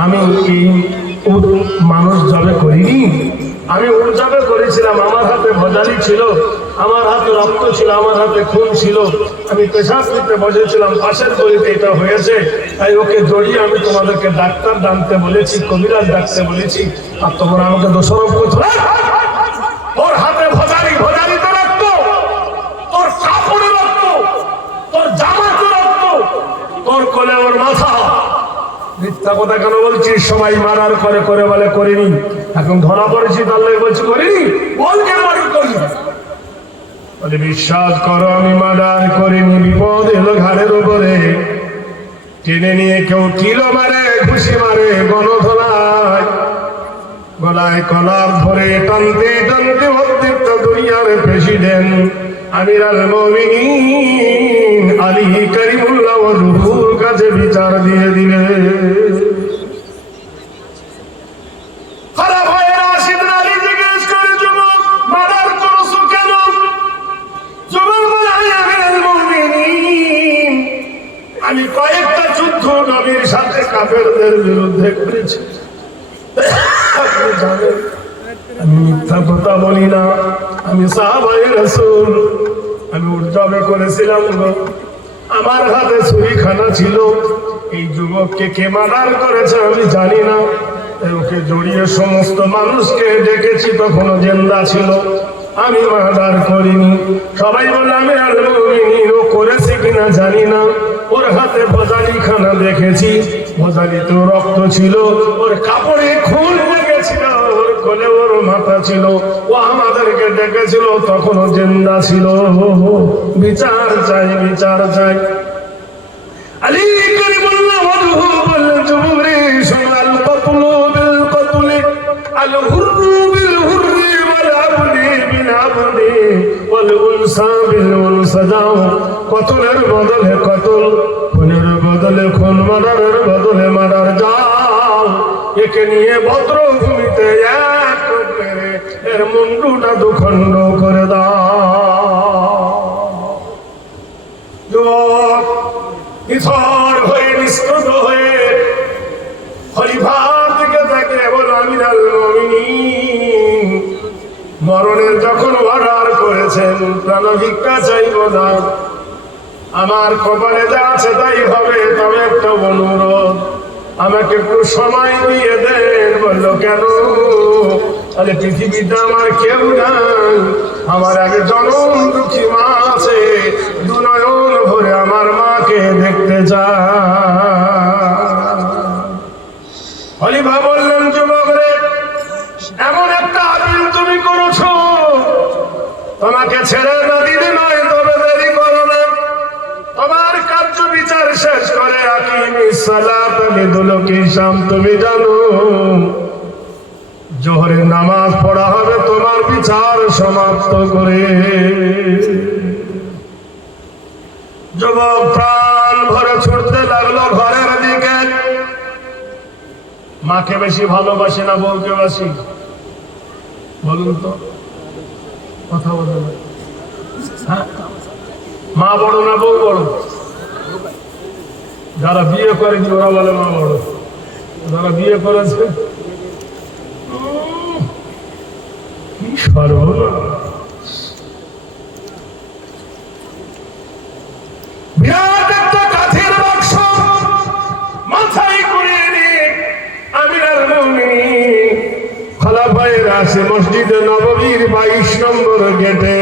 আমি এই মানুষ জবে করিনি, আমি উট জবে করেছিলাম। আমার হাতে ভজালি ছিল, আমার হাতে রক্ত ছিল, আমার হাতে খুন ছিল, আমি পেশাব করতে বসেছিলাম, পাশের গলিতে এটা হয়েছে, তাই ওকে জড়িয়ে আমি তোমাদেরকে ডাক্তার ডাকতে বলেছি, কবিরাজ ডাকতে বলেছি, আর তোমরা আমাকে দোষারোপ করছো। তোর হাতে ভজালি, ভজালিতে রক্ত, তোর কাপড়ে রক্ত, তোর জামাতে রক্ত, তোর কোলে ওর মাথা, মিথ্যা কথা কেন বলছিস? সবাই মারার করে করে বলে করিনি, এখন ধরা পড়েছি তাহলে বলছি করিনি, বল কেন মার্ডার করিনি? বলে বিশ্বাস করো আমি মার্ডার করিনি, বিপদ এলো ঘাড়ের উপরে, টেনে নিয়ে কেউ কিলো মারে, ঘুষি মারে, গণধোলায় গলায় কলার ধরে টানতে টানতে অর্ধেকটা দুনিয়ার প্রেসিডেন্ট আমির আল মুমিনিন আলী করিমুল্লাহ ওয়াজহুর কাছে বিচার দিয়ে দিলে। খারাপ হয়ে রাশিদ আলী জিজ্ঞেস করে যুবক মার্ডার করছো কেন? যুবক বলে আমির আল মুমিনিন আমি কয়েকটা যুদ্ধ নবীর সাথে কাফেরদের বিরুদ্ধে করেছি, আপনি জানেন আমি মিথ্যা কথা বলি না, আমি সাহাবায়ে রাসূল, আমি উট জবে করেছিলাম, আমার হাতে ছুরিখানা ছিল, এই যুবককে কে মার্ডার করেছে আমি জানি না, ওকে জড়িয়ে সমস্ত মানুষকে ডেকেছি, তখনও জিন্দা ছিল, আমি মার্ডার করিনি। সবাই বলল আমি আর মুমিনিন, ও করেছে কিনা জানি না, ওর হাতে ভজালিখানা দেখেছি, ভজালিতে রক্ত ছিল, ওর কাপড়ে খুন লেগেছিল, ওর কোলে ওর মাথা ছিল, ও আমাদেরকে ডেকেছিল, তখনও জিন্দা ছিল, বিচার চাই, বিচার চাই। আলী করিমুল্লাহ ওয়াজহু বললেন যুবক রে শোনো, আল কতলু বিল কতলি, আল হুররু বিল হুররি, ওয়াল আবদি বিল আবদি, ওয়াল উনসা বিল উনসা, যাও কতলের বদলে কতল, খুনের বদলে খুন, মার্ডারের বদলে মার্ডার, যাও একে নিয়ে ভদ্রভূমিতে এক মেরে এর মুন্ডুটা দুখণ্ড করে দাও। যুবক ইথর হয়ে নিস্তত হয়ে খলিফার দিকে তাকে বল আমির আল মুমিনিন মরণের যখন অর্ডার করেছেন প্রাণ ভিক্ষা চাইব না, আমার কপালে যা আছে তাই হবে, তবে একটা অনুরোধ, আমাকে একটু সময় দিয়ে দেন। বললো কেন? তাহলে পৃথিবীতে আমার কেউ নাই, আমার আগে জনম দুঃখী মা আছে, দুনয়ন ভরে আমার মাকে দেখতে চায়। খলিফা বললেন যুবক রে এমন একটা আদিল তুমি করেছো, তোমাকে ছেড়ে না দিতে নয়, তবে দেরি করো না, তোমার কার্য বিচার শেষ করে আকিমিস সালাত লিদুলুকি শাম, তুমি জানো জোহরের নামাজ পড়া হবে তোমার বিচার সমাপ্ত করে। যুবক প্রাণ ভরে ছুটতে লাগলো ঘরের দিকে। মাকে বেশি ভালোবাসে না বউকে বাসি? বলুন তো, কথা বলে না। হ্যাঁ, মা বড় না বউ বড়? যারা বিয়ে করেনি ওরা বলে মা বড়, যারা বিয়ে করেছে কি সর্বনাশ। বিরাট একটা কাঠের বাক্স মাথায় করে নিয়ে আমির আল মুমিনিন খলিফায়ে রাশিদ মসজিদে নববীর 22 নম্বর গেটে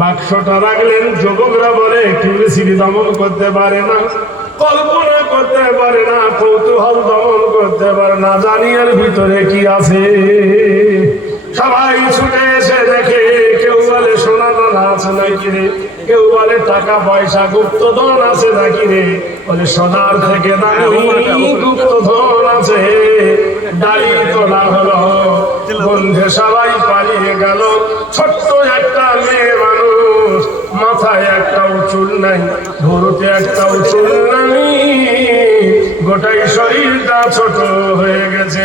বাক্সটা রাখলেন। যুবকরা বলে কিউরিসিটি দমন করতে পারে না, কল্পনা করতে পারে না, কৌতূহল দমন করতে পারে না, জানি এর ভিতরে কি আছে। সবাই ছুটে এসে দেখে, কেউ বলে সোনা দানা, আছে নাকি রে? কেউ বলে টাকা পয়সা গুপ্তধন আছে নাকি রে? বলে সোনার থেকে দামি গুপ্তধন আছে। দাড়ি তোলা হলো, বন্ধে সবাই পালিয়ে গেল। ছোট্ট একটা মেয়ে মানুষ, মাথায় একটাও চুল নাই, ভুরুতে একটাও চুল নাই, গোটাই শরীরটা ছোট হয়ে গেছে।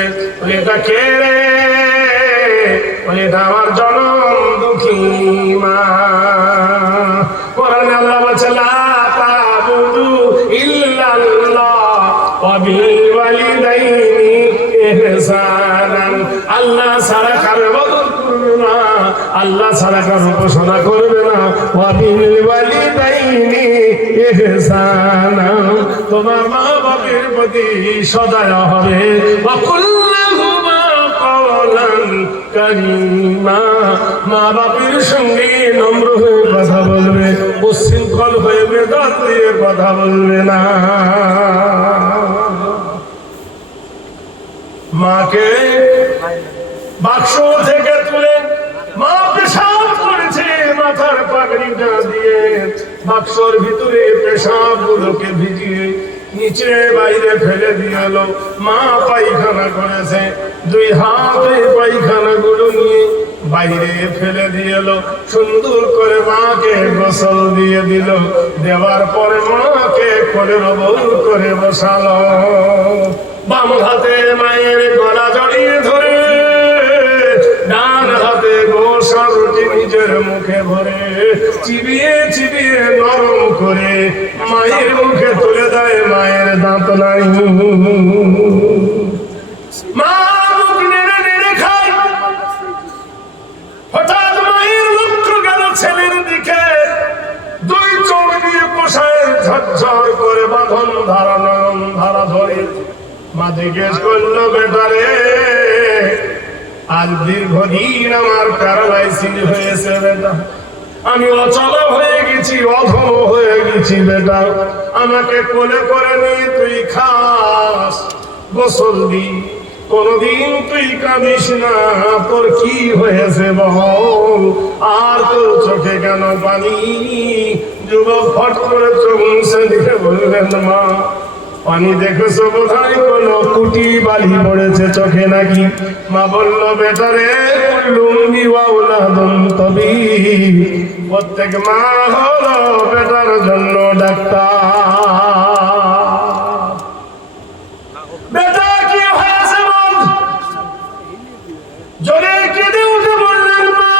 এটা কে রে? এটা আমার জনম দুঃখী মা। কোরআনে আল্লাহ বলছে লা তা'বুদু ইল্লাল্লাহ ওয়া বিল ওয়ালিদাইনি ইহসানান। আল্লাহ ছাড়া কারো ইবাদত করবে না, আল্লাহ ছাড়া কারো উপাসনা করবে না। ওয়া বিল ওয়ালিদাইনি ইহসানান, তোমার মা বাবার প্রতি সদয় হবে। ওয়া কুল্লাহুমা কওলান কারীমা, মা বাবার সঙ্গে নম্র হয়ে কথা বলবে, উচ্ছৃঙ্খল হয়ে বেদাত দিয়ে কথা বলবে না। মাকে বাক্স থেকে তুলে মা পেশাব করেছে, মাথার পাগড়িটা দিয়ে বাক্সর ভিতরে পেশাব গুলোকে ভিজিয়ে নিচে বাইরে ফেলে দিয়ে এলো। মা পায়খানা করেছে, দুই হাতে পায়খানা গুলো নিয়ে বাইরে ফেলে দিয়ে এলো। সুন্দর করে মাকে গোসল দিয়ে দিল, দেওয়ার পরে মাকে কোলের ওপর করে বসালো। বাম হাতে মায়ের গলা জড়িয়ে ধরে, ডান হাতে গোসা রুটি নিজের মুখে ভরে চিবিয়ে চিবিয়ে নরম করে মায়ের মুখে তুলে দেয়। মায়ের দাঁত নাই, মা মুখ নেড়ে নেড়ে খায়। হঠাৎ মায়ের লক্ষ্য গেল ছেলের দিকে, দুই চোখ দিয়ে পোষায় ঝরঝর করে বাঁধন ধারা ধরে। মা জিজ্ঞেস করলো, বেটারে আজ দীর্ঘদিন আমার প্যারালাইসিস হয়েছে বেটা, আমি অচল হয়ে গেছি, অধম হয়ে গেছি বেটা, আমাকে কোলে করে নিয়ে তুই খাস, গোসল দি, কোনদিন তুই কাঁদিস না। তোর কি হয়েছে বল, আর তোর চোখে কেন পানি? যুবক ফট করে চোখ মুছে দিকে বললেন, মা পানি দেখেছো বোধহয় কোনো কুটি বালি পড়েছে চোখে নাকি? মা বলল, বেটারে লুঙ্গি ওয়াউলাদুন তবি, প্রত্যেক মা হলো বেটার জন্য ডাক্তার। বেটা কি হয়েছে বল? জোরে কেঁদে উঠে বললেন, মা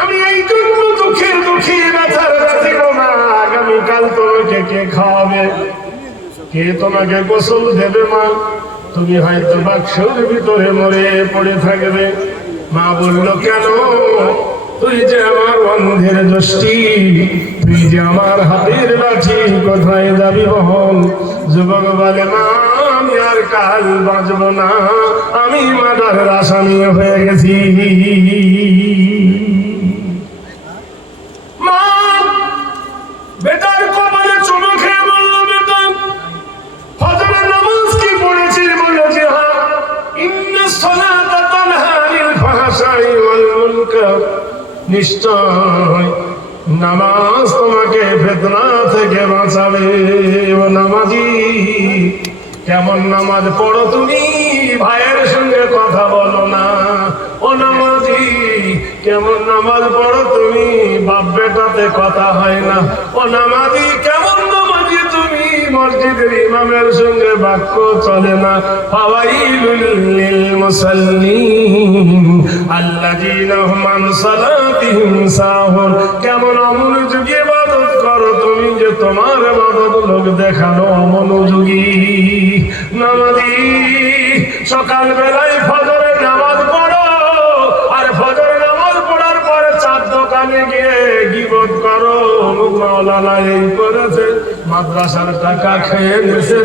আমি এই জন্য দুঃখী ব্যথার ব্যথি গো মা, আগামীকাল তোমাকে কে খাওয়াবে, কে তোমাকে গোসল দেবে মা? তুমি হয়তো বাক্সের ভিতরে মরে পড়ে থাকবে। মা বলল, কেন? তুই যে আমার অন্ধের দৃষ্টি, তুই যে আমার হাতের লাঠি, কোথায় যাবি বল? যুবক বলে, মা আমি আর কাল বাঁচব না, আমি মার্ডারের আসামি হয়ে গেছি। মা বেটার কপালে চুমু খেয়ে বলল, বেটা ফজরের নামাজ কি পড়েছিস? বলেছি হ্যাঁ। ইন্নাস সালাতা তানহা আনিল ফাহশাই ওয়াল মুনকার, নিশ্চয় নামাজ তোমাকে ফিতনা থেকে বাঁচাবে। ও নামাজি, কেমন নামাজ পড়ো তুমি? ভাইয়ের সঙ্গে কথা বলো না। ও নামাজি, কেমন নামাজ পড়ো তুমি? বাপ বেটাতে কথা হয় না। ও নামাজি, কেমন নামাজি তুমি? মসজিদের ইমামের সঙ্গে বাক্য চলে না। ফাওয়াইলুল লিল মুসাল্লিন আল্লাযীনা হুম আন সালাতিহিম সাহুন, কেমন অমনোযোগী ইবাদত করো তুমি, যে তোমার ইবাদত লোক দেখানো অমনোযোগী। নামাজি, সকাল বেলায় ফজরের নামাজ পড়ো, আর ফজরের নামাজ পড়ার পরে চার দোকানে গিয়ে গীবত করো। মাওলানা এই করেছে, মাদ্রাসার টাকা খেয়ে নিয়েছে,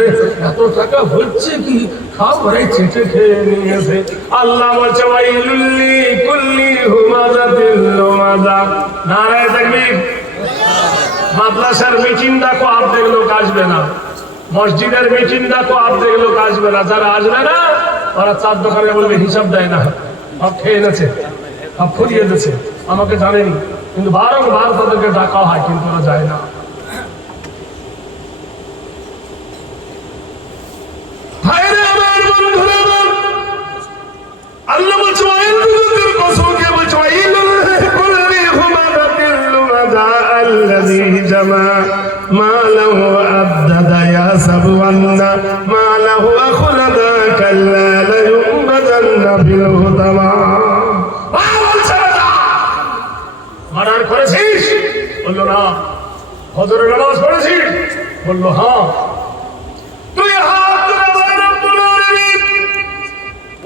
এত টাকা হচ্ছে কি, খাবারে চেটে খেয়ে নিয়েছে। আল্লাহ বলছে, ওয়াইলুল লিকুল্লি হুমাযাতিল লুমাযা। নারায়ে তাকবীর। মাদ্রাসার মিটিং ডাকো, অর্ধেক লোক আসবে না। মসজিদের মিটিং ডাকো, অর্ধেক লোক আসবে না। যারা আসবে না ওরা চার দোকানে বলবে হিসাব দেয় না, সব খেয়ে এনেছে, সব ফুরিয়ে দিয়েছে, আমাকে জানেনি। কিন্তু বারংবার তাদেরকে ডাকা হয়, কিন্তু ওরা যায় না। আল্লাহ বলছে কসমকে বলছে الذي جمع ماله وعدد يحسب أن ماله أخلد كلا لينبذن في الحطمة মারার করেছিস? বললো না। হজরের নামাজ পড়েছিস? বললো হ্যাঁ। তুই হাত তুলে বল রব্বুল আলামিন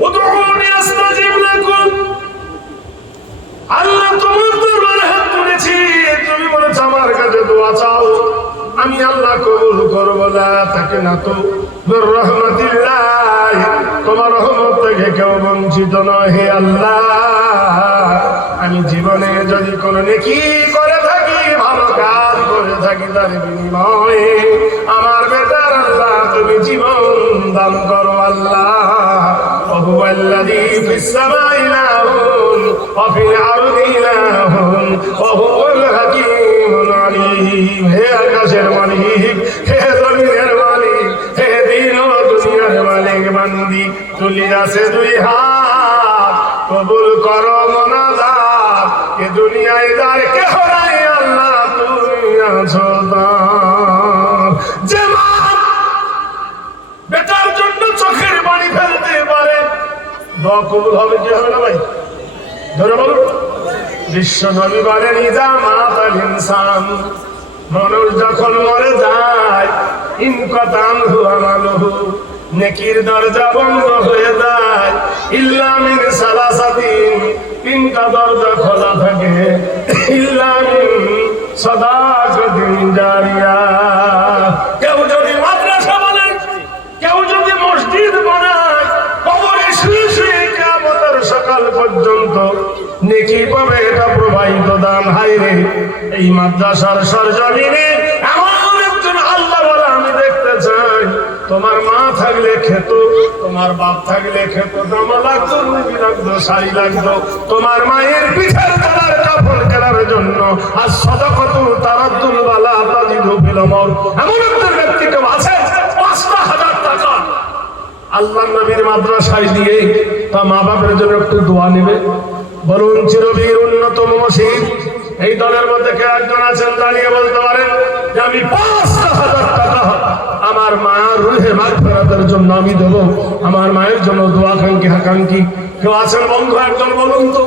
উদউনি আস্তাজিব লাকুম। আল্লাহ তোমার দরবারে হাত তুলেছি, তুমি বলেছ আমার কাছে দোয়া চাও, আমি আল্লাহ কবুল করব না। তাকে না তো রহমতিল্লাহ, তোমার রহমত থেকে কেউ বঞ্চিত নয়। হে আল্লাহ, আমি জীবনে যদি কোনো নেকি করে থাকি, ভালো কাজ করে থাকি, তার বিনিময়ে আমার বেটার আল্লাহ তুমি জীবন দান করো। আল্লাহ وهو الذي في السماء إله وفي الأرض إله وهو الحكيم العليم। হে আকাশের মালিক, হে জমিনের মালিক, হে দিন ও দুনিয়ার মালিক, বান্দি তুলি আছে দুই হাত, কবুল করো মোনাজাত। এ দুনিয়ায় যার কেহ নাই, আল্লাহ তুমি আছো তার। যে মা বেটার জন্য চোখের পানি ফেলতে পারে, দোয়া কবুল হবে কি হবে না ভাই? ধরে বলুন। বিশ্ব নবী বলেন ইজা মাতাল ইনসান, মানুষ যখন মরে যায়, ইনকাতান আমালুহু, নেকির দরজা বন্ধ হয়ে যায়। ইল্লা মিন সালাসাতিন, তিনটা দরজা খোলা থাকে। ইল্লা মিন সাদাকাতিন জারিয়া, কেউ যদি মাদ্রাসা বানায়, কেউ যদি মসজিদ বানায়, কবরে শুয়ে শুয়ে কিয়ামতের সকাল পর্যন্ত নেকি পাবে, এটা প্রবাহিত দান। হায়রে, এই মাদ্রাসার সরজমিনে এমন একজন আল্লাহ বলে আমি দেখতে চাই, তোমার মা থাকলে খেত, তোমার বাপ থাকলে খেত, জামা লাগতো, লুঙ্গি লাগতো, শাড়ি লাগতো, তোমার মায়ের পিঠের তলার কাপড় কেনার জন্য আর সাদাকাতু তারাদ্দুল ওয়ালা তাজিদু ফিল আমর। এমন একজন ব্যক্তি কেউ আছে ৫,০০০ টাকা আল্লাহর নবীর মাদ্রাসায় দিয়ে তা মা বাপের জন্য একটু দোয়া নেবে? বলুন, চিরবীর উন্নতম মসজিদ এই দলের মধ্যে কে একজন আছেন দাঁড়িয়ে বলতে পারেন যে আমি ৫,০০০ টাকা আমার মায়ের রুহে মাগফিরাতের জন্য আমি দেবো, আমার মায়ের জন্য দোয়া আকাঙ্ক্ষী কেউ আছেন বন্ধু? একজন বলুন তো।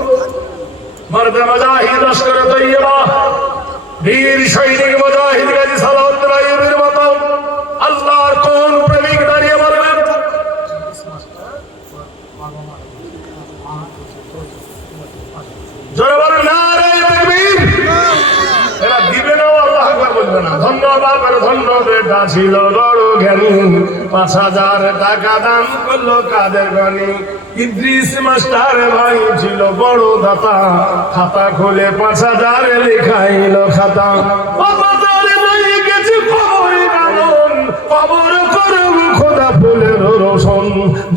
মারদে মুজাহিদ লস্করে তৈয়বা, বীর সৈনিক মুজাহিদ গাজী সালাউদ্দিন আইয়ুবীর মতো আল্লাহর কোন প্রেমিক দাঁড়িয়ে বলবেন? জোরে বলেন নারে তাকবীর। এরা দিবে না, আল্লাহু আকবার বলবে না। ধন্য বাবার ধন্য বেটা ছিল বড় জ্ঞানী, ৫,০০০ টাকা দান করলো কাদের গনি। ইদ্রিস মাস্টার ভাই ছিল বড় দাতা, খাতা খুলে ৫,০০০ লেখাইল খাতা। কবর করব খোদা ফুলের রোশন,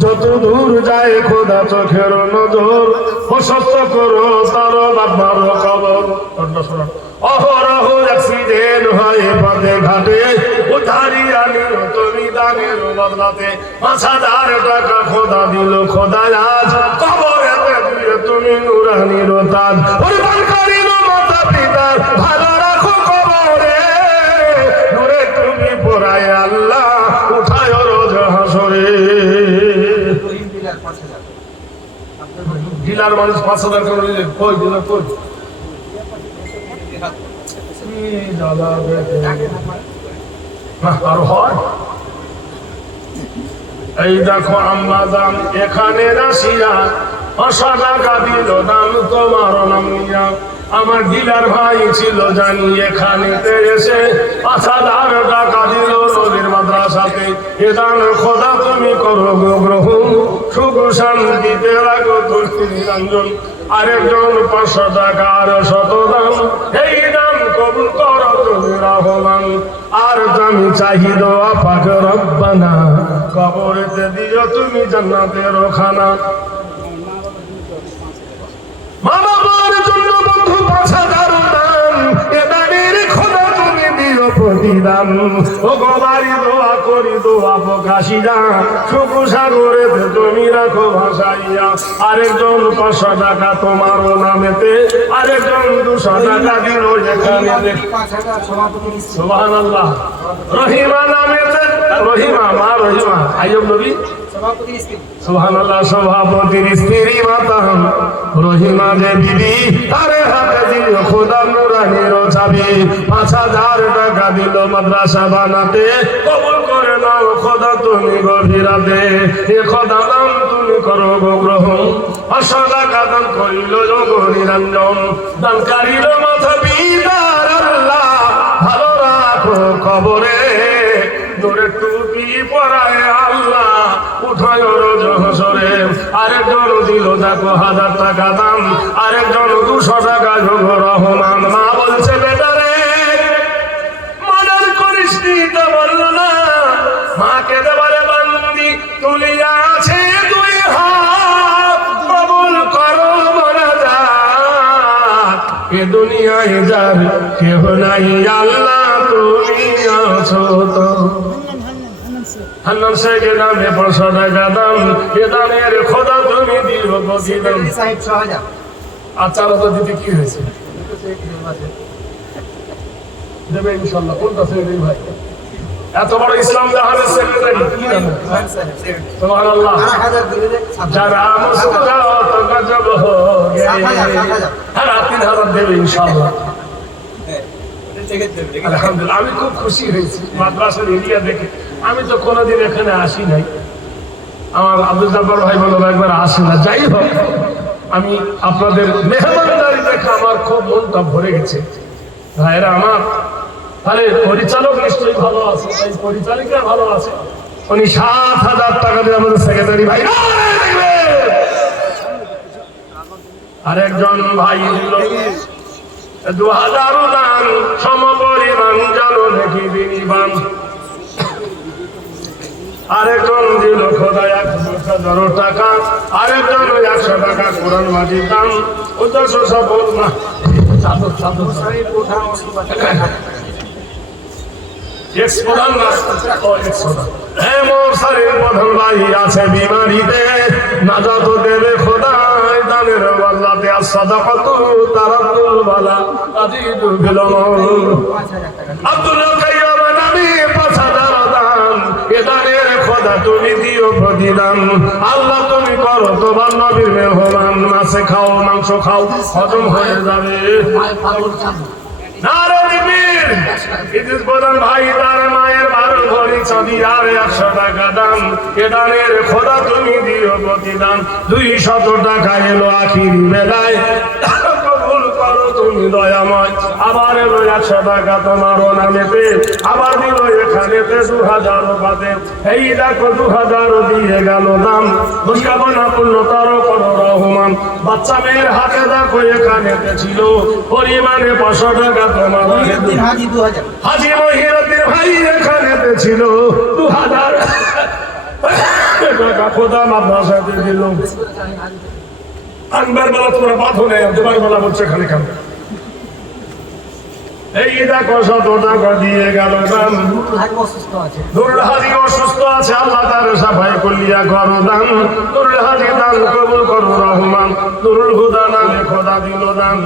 যত দূর যায় খোদা চোখের নজর, প্রশস্ত করো তার বাবার কবর। অহরহ অ্যাক্সিডেন্ট হয় পথে ঘাটে, উধারি আনিল তুমি দানের বদলাতে। ৫,০০০ টাকা খোদা দিল খোদা আজ, কবরেতে দিলে তুমি নুরানির তাজ। পরিবার করিল মাতা পিতার ভালো রাখো কবরে, নূরে তুমি পড়ায় আল্লাহ উঠায় রোজ হাসরে। ডিলার মানুষ ৫,০০০ করে নিলে কই ডিলার কই? আরো হয়। এই দেখো আম্মা জান এখানে রাশিয়া, ৫০০ টাকা দিল দাম তোমার নাম নিয়া। আমার ডিলার ভাই ছিল জানি এখানে এসে ৫,০০০ টাকা দিল নবীর মাদ্রাসাতে। এ দান খোদা তুমি করো গ্রহণ, সুখ শান্তিতে রাখো তুলসী নিরঞ্জন। আরেকজন ৫০০ টাকা আর শত দাম, এই দান কবুল করো তুমি রহমান। আর আমি চাহি দোয়া পাক রব্বানা, কবরেতে দিও তুমি জান্নাতের খানা। মা বাবার জন্য বন্ধু ৫,০০০ প্রতিদান। ও গবারি দোয়া করি দোয়া প্রকাশিয়া, সুখ সাগরেতে তুমি রাখো ভাসাইয়া। আরেকজন 500 টাকা তোমারও নামেতে, আরেকজন 200 টাকা দিল এখানে। সুবহানাল্লাহ। রহিমা নামেতে, রহিমা মা রহিমা আইয়ুব নবী সুবহানাল্লাহ, সভাপতির স্ত্রী মাতা রহিমা যে বিবি, তারে হাতে দিল খোদা নুরানির চাবি। 5000 টাকা দিল মাদ্রাসা বানাতে, কবুল করে নাও খোদা তুমি গভীরাতে। এ খোদা দাম তুমি করো গো গ্রহণ, 500 টাকা দান করিল যোগ নিরঞ্জন। দানকারীর মাথা বিদার আল্লাহ, ভালো রাখো খবরে। দূরে টুপি পরায় আল্লাহ, উঠায় রোজ হসরে। আরেকজন দিল দেখো 1000 টাকা দাম, আরেকজন 200 টাকা যোগ রহমান। মা বলছে বেটারে মাদার করিস নি, তো বলল না। মাকে দেবারে বান্দি তুলিয়া আছে 2 হাত, কবুল করো মোনাজাত। এ দুনিয়ায় যার কেহ নাই আল্লাহ তুমি আছো তো। হান্নান শেখের নামে 500 টাকা দাম, এ দানের খোদা তুমি দিও প্রতিদান। আচ্ছা তো দিতে কি হয়েছে দেবে ইনশাআল্লাহ। কোনটা সেক্রেটারি ভাই? এত বড় ইসলাম জাহানের সেক্রেটারি সুবহানাল্লাহ। যারা মুসলাত গজব হো গে, হ্যাঁ 3000 দেবে ইনশাআল্লাহ। আলহামদুলিল্লাহ, আমি খুব খুশি হয়েছি মাদ্রাসার এরিয়া দেখে। আমি তো কোনোদিন এখানে আসি নাই, আমার আব্দুল জব্বার ভাই বলল একবার আসে না। যাই হোক, আমি আপনাদের মেহমানদারি দেখে আমার খুব মনটা ভরে গেছে ভাইরা আমার। তাহলে পরিচালক নিশ্চয়ই ভালো আছে, তাই পরিচালিকা ভালো আছে। উনি 7000 টাকা দিয়ে আমাদের সেক্রেটারি ভাই। আরেকজন ভাই দিল 2000 দান, সমপরিমাণ জানো নাকি বিনিবান। আরেকজন দিল খোদা 1000 টাকা, আরেকজন 100 টাকা কোরআন মাজিদ দান। উদ্দেশ্য সফল না। প্রধান ভাই আছে বিমারিতে, নাজাত দেবে খোদাই দানের আল্লাহতে। আসাদাকাতু তারাতুল বালা আজিদুল বিলম। আব্দুল কাইয়্যুম নবী 5000 দান, এ দানের খোদা তুমি দিও প্রতিদান। আল্লাহ তুমি করো তোমার নবীর মেহমান। মাছে খাও মাংস খাও হজম হয়ে যাবে। ভাই তার মায়ের 12 ভরি চাঁদি আর 100 টাকা দাম, এ দানের খোদা তুমি দিও প্রতিদান। 200 টাকা এলো আখির বেলায়, কবুল করো তুমি দয়াময়। আবার এলো 100 টাকা তোমারও নামেতে, আবার দিল এখানেতে 2000 পাতে। এই দেখো 2000 দিয়ে গেল দাম, দুষ্কামনা পূর্ণতর করো রহমান। বাচ্চা মেয়ের হাতে দেখো এখানেতে ছিল পরিমাণে 500 টাকা তোমার হাজি মহিউদ্দিন ভাই এখানেতে ছিল 2000 টাকা খোদা মাদ্রাসাতে দিল। আনবার বেলা তোমরা বাঁধো নেই, দুবার বেলা বলছে খালি খান। এই দেখো 100 টাকা দিয়ে গেল দাম। নুরুল হাজি অসুস্থ আছে, আল্লাহ তার সাফাই কলিয়া করো দান। নুরুল হাজি দান কবুল করো রহমান। নুরুল হুদা নামে খোদা দিল দান,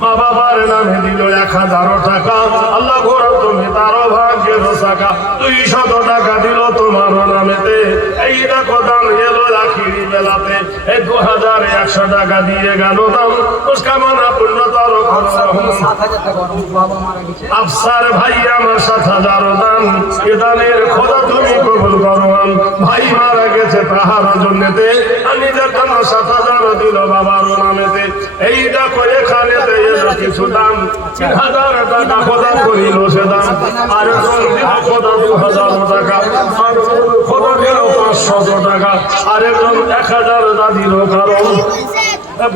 মা বাবার নামে দিল 1000 টাকা। আল্লাহ ঘোরা তুমি তারও ভাগ্যের শাখা। 200 টাকা দিল তোমার নামেতে। এই দেখো দান এলো আখিরি বেলাতে। এই 2100 টাকা দিয়ে গেল দাম, কামনা পূর্ণতর করো রহমান। আফসার ভাই আমার 7000 দান, এ দানের খোদা তুমি কবুল করো। ভাই মারা গেছে তাহার জন্যতে, আমি দেখো 7000 দিল বাবার নামেতে। এই দেখো এখানে কিছু দাম 3000 টাকা খোদা করিল সে দাম। আর খোদা 2000 টাকা, খোদা দিল 500 টাকা। আরেকজন 1000 দিল কারণ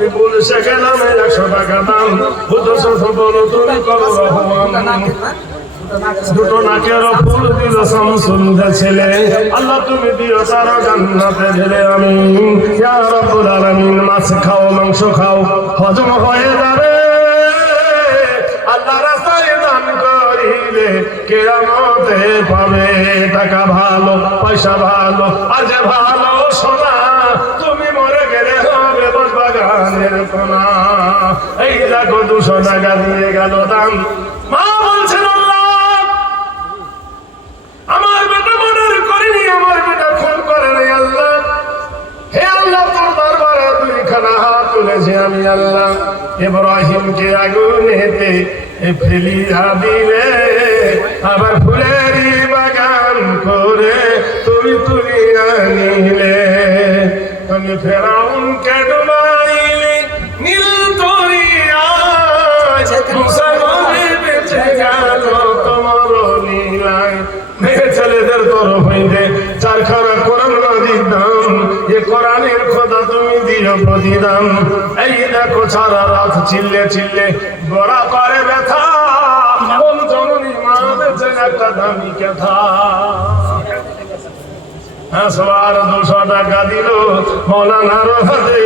বিপুল শেখের নামে 100 টাকা দাম। উদ্দেশ্য সফল তুমি করো রহমান। 2 নাকের ফুল দিল শামসুল ছেলে, আল্লাহ তুমি দিও তারা জান্নাতে ঢেলে। আমিন ইয়া রাব্বুল আলামিন। মাছ খাও মাংস খাও হজম হয়ে যাবে, আল্লাহ রাস্তায় দান করিলে কেয়ামতে পাবে। টাকা ভালো, পয়সা ভালো, আজ ভালো সোনা, তুমি মরে গেলে হবে বাগানের কোনা। এই দেখো 200 টাকা দিয়ে গেল দাম। মা বলছেন আল্লাহ, আমার বেটা মনের করিনি, আমার বেটা খুন করেনি আল্লাহ। হে আল্লাহ, তোর দরবারে 2খানা হাত তুলেছি আমি আল্লাহ। ইব্রাহিমকে আগুনেতে ফেলিয়া দিলে, আবার ফুলেরই বাগান করে তুমি তুলিয়া নিলে। তুমি ফেরাউনকে ডুবাইলে নীল দরিয়ায়, মুসা নবী বেঁচে গেল তোমার লীলায়। মেয়ে ছেলেদের তরফ হইতে 4খানা কোরআন নদীর দাম, এ কোরআনের খোদা তুমি দিও প্রতিদান। এই দেখো সারা রাত চিল্লে চিল্লে গোড়া করে ব্যথা, কোন জননী মা বেঁচে একটা দামি কথা। 200 টাকা দিল মৌলানার হাতে,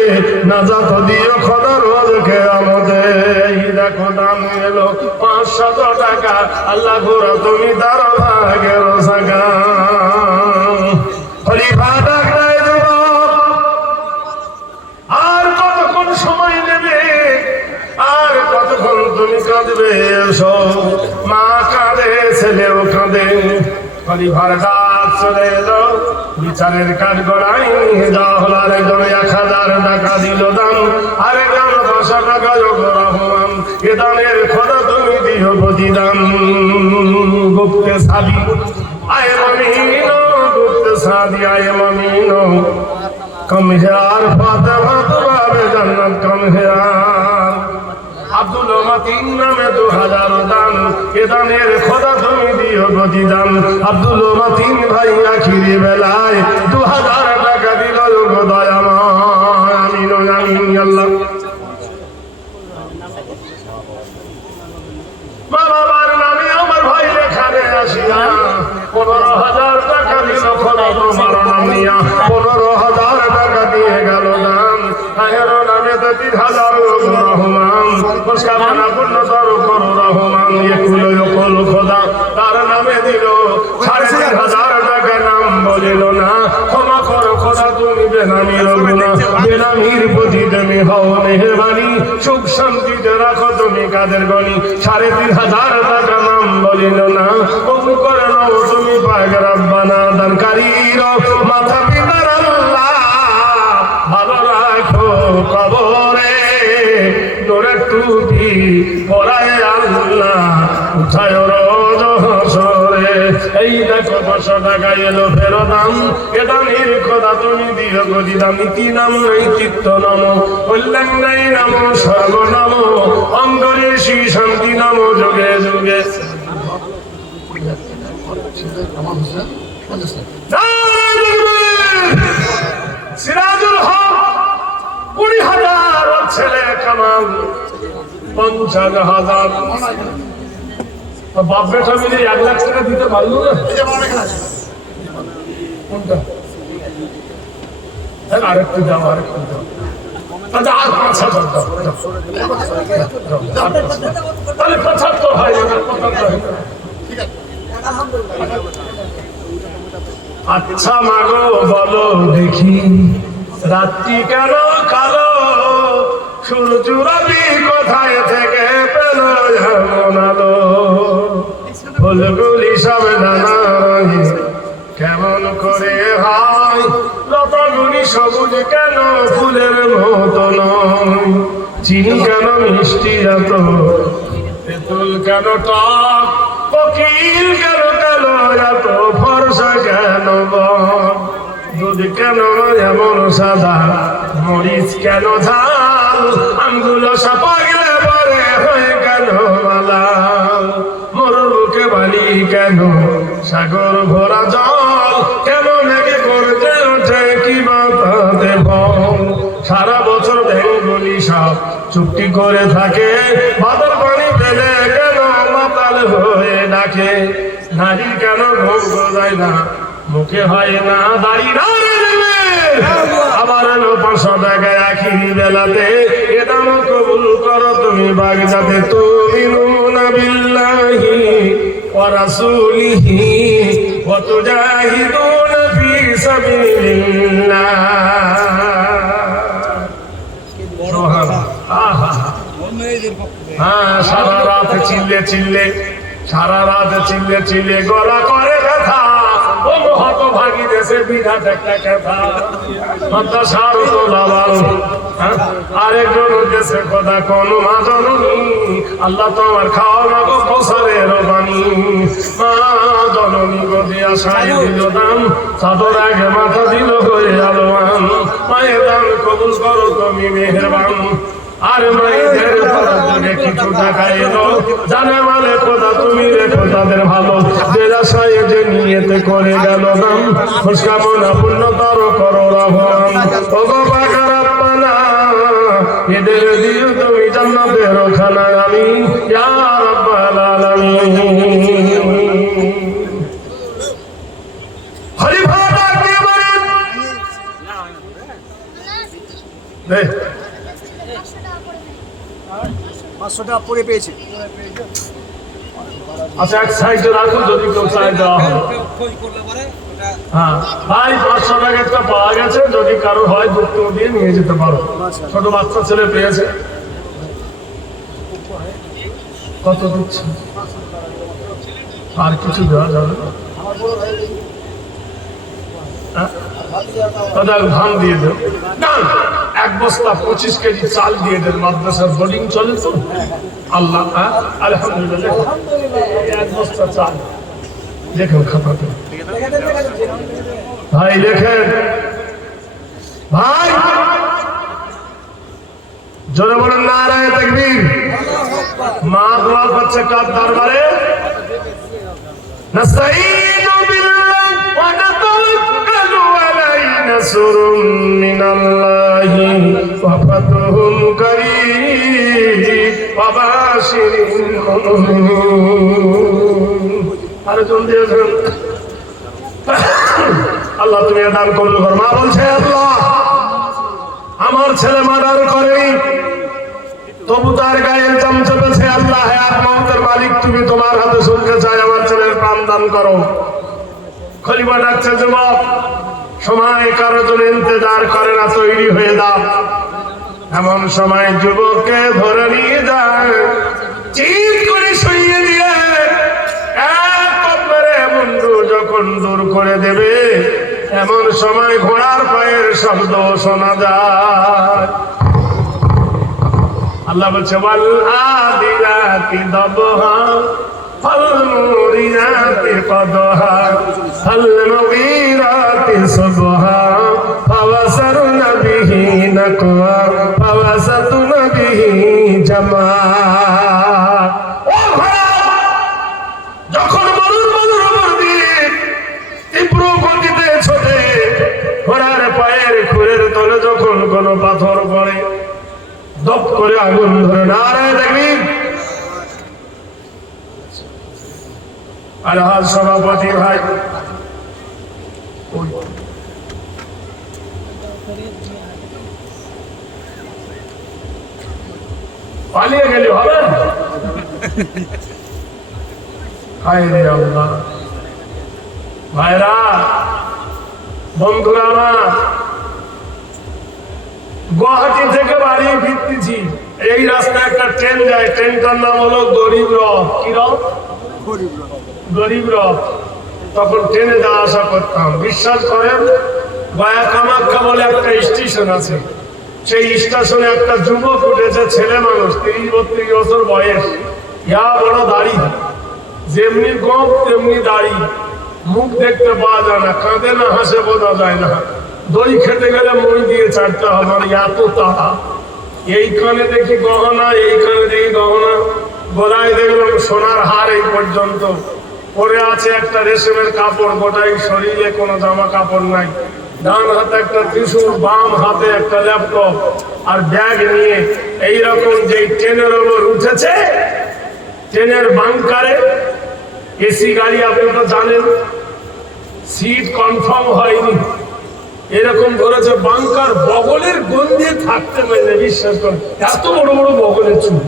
নাজাত দিও খোদা রোজ কিয়ামতে। এই দেখো দাম এলো 500 টাকা, আল্লাহ গোরা তুমি তার ভাগের সাগা। খলিফা ডাকটাই দেব, আর কতক্ষণ সময় নেবে, আর কতক্ষণ তুমি কাঁদবে? এসো। মা কাঁদে, ছেলেও কাঁদে। খলিফার ডাক চলে এলো, বিচারের কাঠ গড়াই নিয়ে যাওয়া হলো। আরেকজন 1000 টাকা দিল দাম, আরেকজন 500 টাকা যোগ রহমান। এ দানের খোদা তুমি দিও প্রতিদান। গুপ্তে সাদি আয় মমিনো, গুপ্তে সাদি আয় মমিনো, কম হেয়ার ফাতেমা পাবে জান্নাত কম হেয়ার। আব্দুল মাতিন নামে 2000 দান, এ দানের খোদা তুমি দিও প্রতিদান। আব্দুল মাতিন ভাই আখিরি বেলায় 2000 টাকা দিল গো দয়াময়। আমিন আমিন আল্লাহ। মা বাবার নামে আমার ভাই এখানে আসিয়া 15000 টাকা দিল খোদা তোমার নাম নিয়া। 15000 টাকা দিয়ে গেল দান, আয়ের নামে 3000 রহমান। কামনা পূর্ণতর করো রহমান। একুল খোদা তার নামে দিল 3500 টাকা, নাম বলিল না। ক্ষমা করো খোদা তুমি বেনামির গুনাহ, বেনামির প্রতি তুমি হও মেহেরবানি। সুখ শান্তিতে রাখো তুমি কাদের গনি, 3500 টাকা নাম বলিল না। কবুল করে নাও তুমি পাক রব্বানা। দানকারীর মাথা পিতার আল্লাহ ভালো রাখো কবরে, নূরের টুপি পরায় আল্লাহ উঠায় রোজ হাসরে। এই দেখো 500 টাকা এলো ফেরদাম, এ দানের খোদা তুমি দিও প্রতিদান। নীতি নাম নৈতিত্ব নাম, কল্যাণ নাই নাম, সর্বনাম অঙ্গরেশী শান্তি নাম যুগে যুগে। সিরাজুল হক 20,000, ছেলে কামাল 50,000। বাপ বেটা মিলে 1 লাখ টাকা দিতে পারলো না। আরেকটু দাও, আরেকটু দাও, আর 5,000 দাও, তাহলে 75 হয়। আচ্ছা মাগো বলো দেখি, রাত্রি কেন কালো, সূর্য রবি কোথায় থেকে পেল এমন আলো? ফুলগুলি সব নানা রঙে কেমন করে হয়, লতাগুলি সবুজ কেন ফুলের মতো নয়? চিনি কেন মিষ্টি এত, তেঁতুল কেন টক, কোকিল কেন কেন এত ফর্সা কেন বল? দুধ কেন এমন সাদা, মরিচ কেন ঝাল, আমগুলো সাপাইলে পরে হয়ে কেন মালাল? মরুর বুকে বালি কেন, সাগর ভরা জল কেমন একে করতে ওঠে কি বাতাতে বল? সারা বছর বেঙ্গলি সব চুক্তি করে থাকে, বাদল পানি পেলে কেন মাতাল হয়ে ডাকে? নারী কেন ঘুম গোজায় না, মুখে হয় না দাড়ি না? আবার এলো 500 টাকা আখিরি বেলাতে, এ দাম কবুল করো তুমি বাগদাতে। তুমিনুনা বিল্লাহি ওয়া রাসূলিহি ওয়া তুজাহিদুনা ফি সাবিলিল্লাহ। সুবহানাল্লাহ। সারা রাত চিল্লে চিল্লে গলা করে ব্যথা। ও হতভাগী দেশে বিরাট একটা কথা। আরেকজন দেশে কথা কোন মা জননী, আল্লাহ তো আমার খাওয়া না গো কৌসারের বাণী। মা জননী গো দিয়া সাই দিল দাম, চাদর আগে মাথা দিল হয়ে আলোয়ান। মায়ের দান কবুল করো তুমি মেহেরবান। আর মায়েদের থেকে কিছু টাকা এলো, জানে মানে খোদা তুমি রেখো তাদের ভালো। যে আশায় যে নিয়েতে করে গেল দাম, খোঁজ কামনা পূর্ণতর করো রহমান। ওগো পাকার আপ্পানা, এদের দিও তুমি জান্নাতের খানা। আমি ইয়া রাব্বাল আলামিন। খলিফা ডাক দিয়ে বলেন, নে 500 টাকা পরে পেয়েছে। আচ্ছা এক সাইডে রাখুন, যদি কেউ চাই দেওয়া হয়। হ্যাঁ ভাই 500 টাকা একটা পাওয়া গেছে, যদি কারো হয় দুঃখ দিয়ে নিয়ে যেতে পারো। ছোট বাচ্চা ছেলে পেয়েছে। কত দিচ্ছে? আর কিছু দেওয়া যাবে না? ধান দিয়ে দেন, এক বস্তা 25 কেজি চাল দিয়ে দেন। মাদ্রাসার বোর্ডিং চলে তো। আল্লাহ আলহামদুলিল্লাহ, এক বস্তা চাল দেখুন খাতাতে। ভাই দেখেন ভাই, জোরে বলেন নারায়ে তাকবীর। মা দোয়া করছে কার দরবারে? নাস্তাঈনু বিল্লাহি ওয়া নাতাওয়াক্কালু আলাইহি, নাসরুম মিনাল্লাহি ওয়া ফাতহুন কারীম ওয়া বাশিরিল মুমিনিন। আর জন দিয়েছেন আল্লাহ, তুমি দান কবুল করো। মা বলছে আল্লাহ আমার ছেলে মার্ডার করে, তবু তার গায়ে ইলজাম চেপেছে। আল্লাহ হায়াত মওতের মালিক, তুমি তোমার হাতে শুনতে চাই, আমার ছেলের প্রাণ দান করো। খলিফা ডাকছে, যুবক সময় কারো জন্য ইন্তজার করে না, তৈরি হয়ে দাও। এমন সময় যুবককে ধরে নিয়ে যায়, চিৎ করে শুইয়ে দিয়ে এক কবরে বন্ধু যখন দূর করে দেবে, এমন সময় ঘোড়ার পায়ের শব্দ শোনা যায়। আল্লাহ বলছে ওয়াল আদিয়াতি দবহা ফাল মুরিয়াতি কদহা ফাল মুগীরাতি সুবহা ফাওয়াসারনা বিহি নাকওয়া ফাওয়াসাতুনা বিহি জামা। ও ঘোড়া যখন মরুর উপর দিয়ে তীব্র গতিতে ছোটে, ঘোড়ার পায়ের খুরের তলে যখন কোনো পাথর পড়ে, দপ করে আগুন ধরে। নারায়ে তাকবীর। আলহাজ সভাপতি ভাই, পালিয়ে গেলে হবে? হায় রে আল্লাহ। ভাইরা বন্ধুরা আমার, গুয়াহাটি থেকে বাড়ি ফিরতেছি, এই রাস্তায় একটা ট্রেন যায়, ট্রেনটার নাম হলো গরিব রথ। কি রথ? গরিব রথ। তখন ট্রেনে যাওয়া আসা করতাম। বিশ্বাস করেন, গয়া কামাখ্যা বলে একটা স্টেশন আছে, সেই স্টেশনে একটা যুবক উঠেছে, ছেলে মানুষ, 30-32 বছর বয়স, ইয়া বড় দাড়ি, যেমনি গোপ তেমনি দাড়ি, মুখ দেখতে পাওয়া যায় না, কাঁদে না হাসে বোঝা যায় না। দই খেতে গেলে মই দিয়ে চাটতে হবে, এত তাড়া। এইখানে দেখি গহনা, এইখানে দেখি গহনা, গলায় দেখলাম সোনার হার এই পর্যন্ত, পরে আছে একটা রেশমের কাপড়, গোটাই শরীরে কোনো জামা কাপড় নাই। ডান হাতে একটা ত্রিশূল, বাম হাতে একটা ল্যাপটপ, আর ব্যাগ নিয়ে এইরকম যে ট্রেনের ওপর উঠেছে, ট্রেনের বাংকারে এসি গাড়ি, আপনি তো জানেন সিট কনফার্ম হয়নি, এরকম ধরেছে বাংকার, বগলের গন্ধে থাকতে পারে। বিশ্বাস করেন, এত বড় বড় বগলের চুল।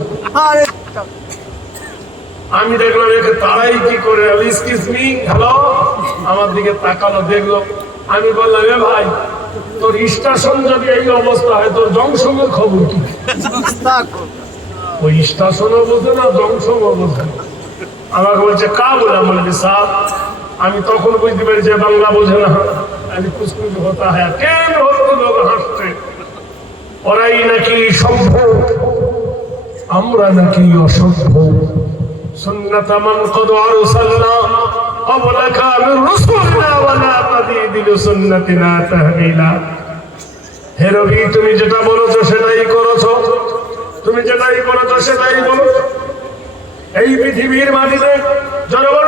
আমি দেখলাম একে তারাই কি করে, এক্সকিউজ মি, হ্যালো, আমার দিকে তাকালো, দেখলো। আমি বললাম, এ ভাই, তোর স্টেশন যদি এই অবস্থা হয়, তোর জংশনের খবর কি? ওই স্টেশনও বোঝে না, জংশনও বোঝে না। আমাকে বলছে কা বললাম, বলবি সাহ। আমি তখন বুঝতে পারি যে বাংলা বোঝে না। আমি কুচকুচ হতা হ্যাঁ, কেন হতো লোক হাসছে, ওরাই নাকি সভ্য, আমরা নাকি অসভ্য। সুন্নাত মান কদ আরসালনা ক্বাবলাকা মির রাসূলিনা ওয়া লা তাদিলু সুন্নাতিনা তাহবিলা। হে নবী, তুমি যেটা বলেছো সেটাই করেছো, তুমি যেটাই করেছো সেটাই বলেছো। এই পৃথিবীর মাটিতে জনগণ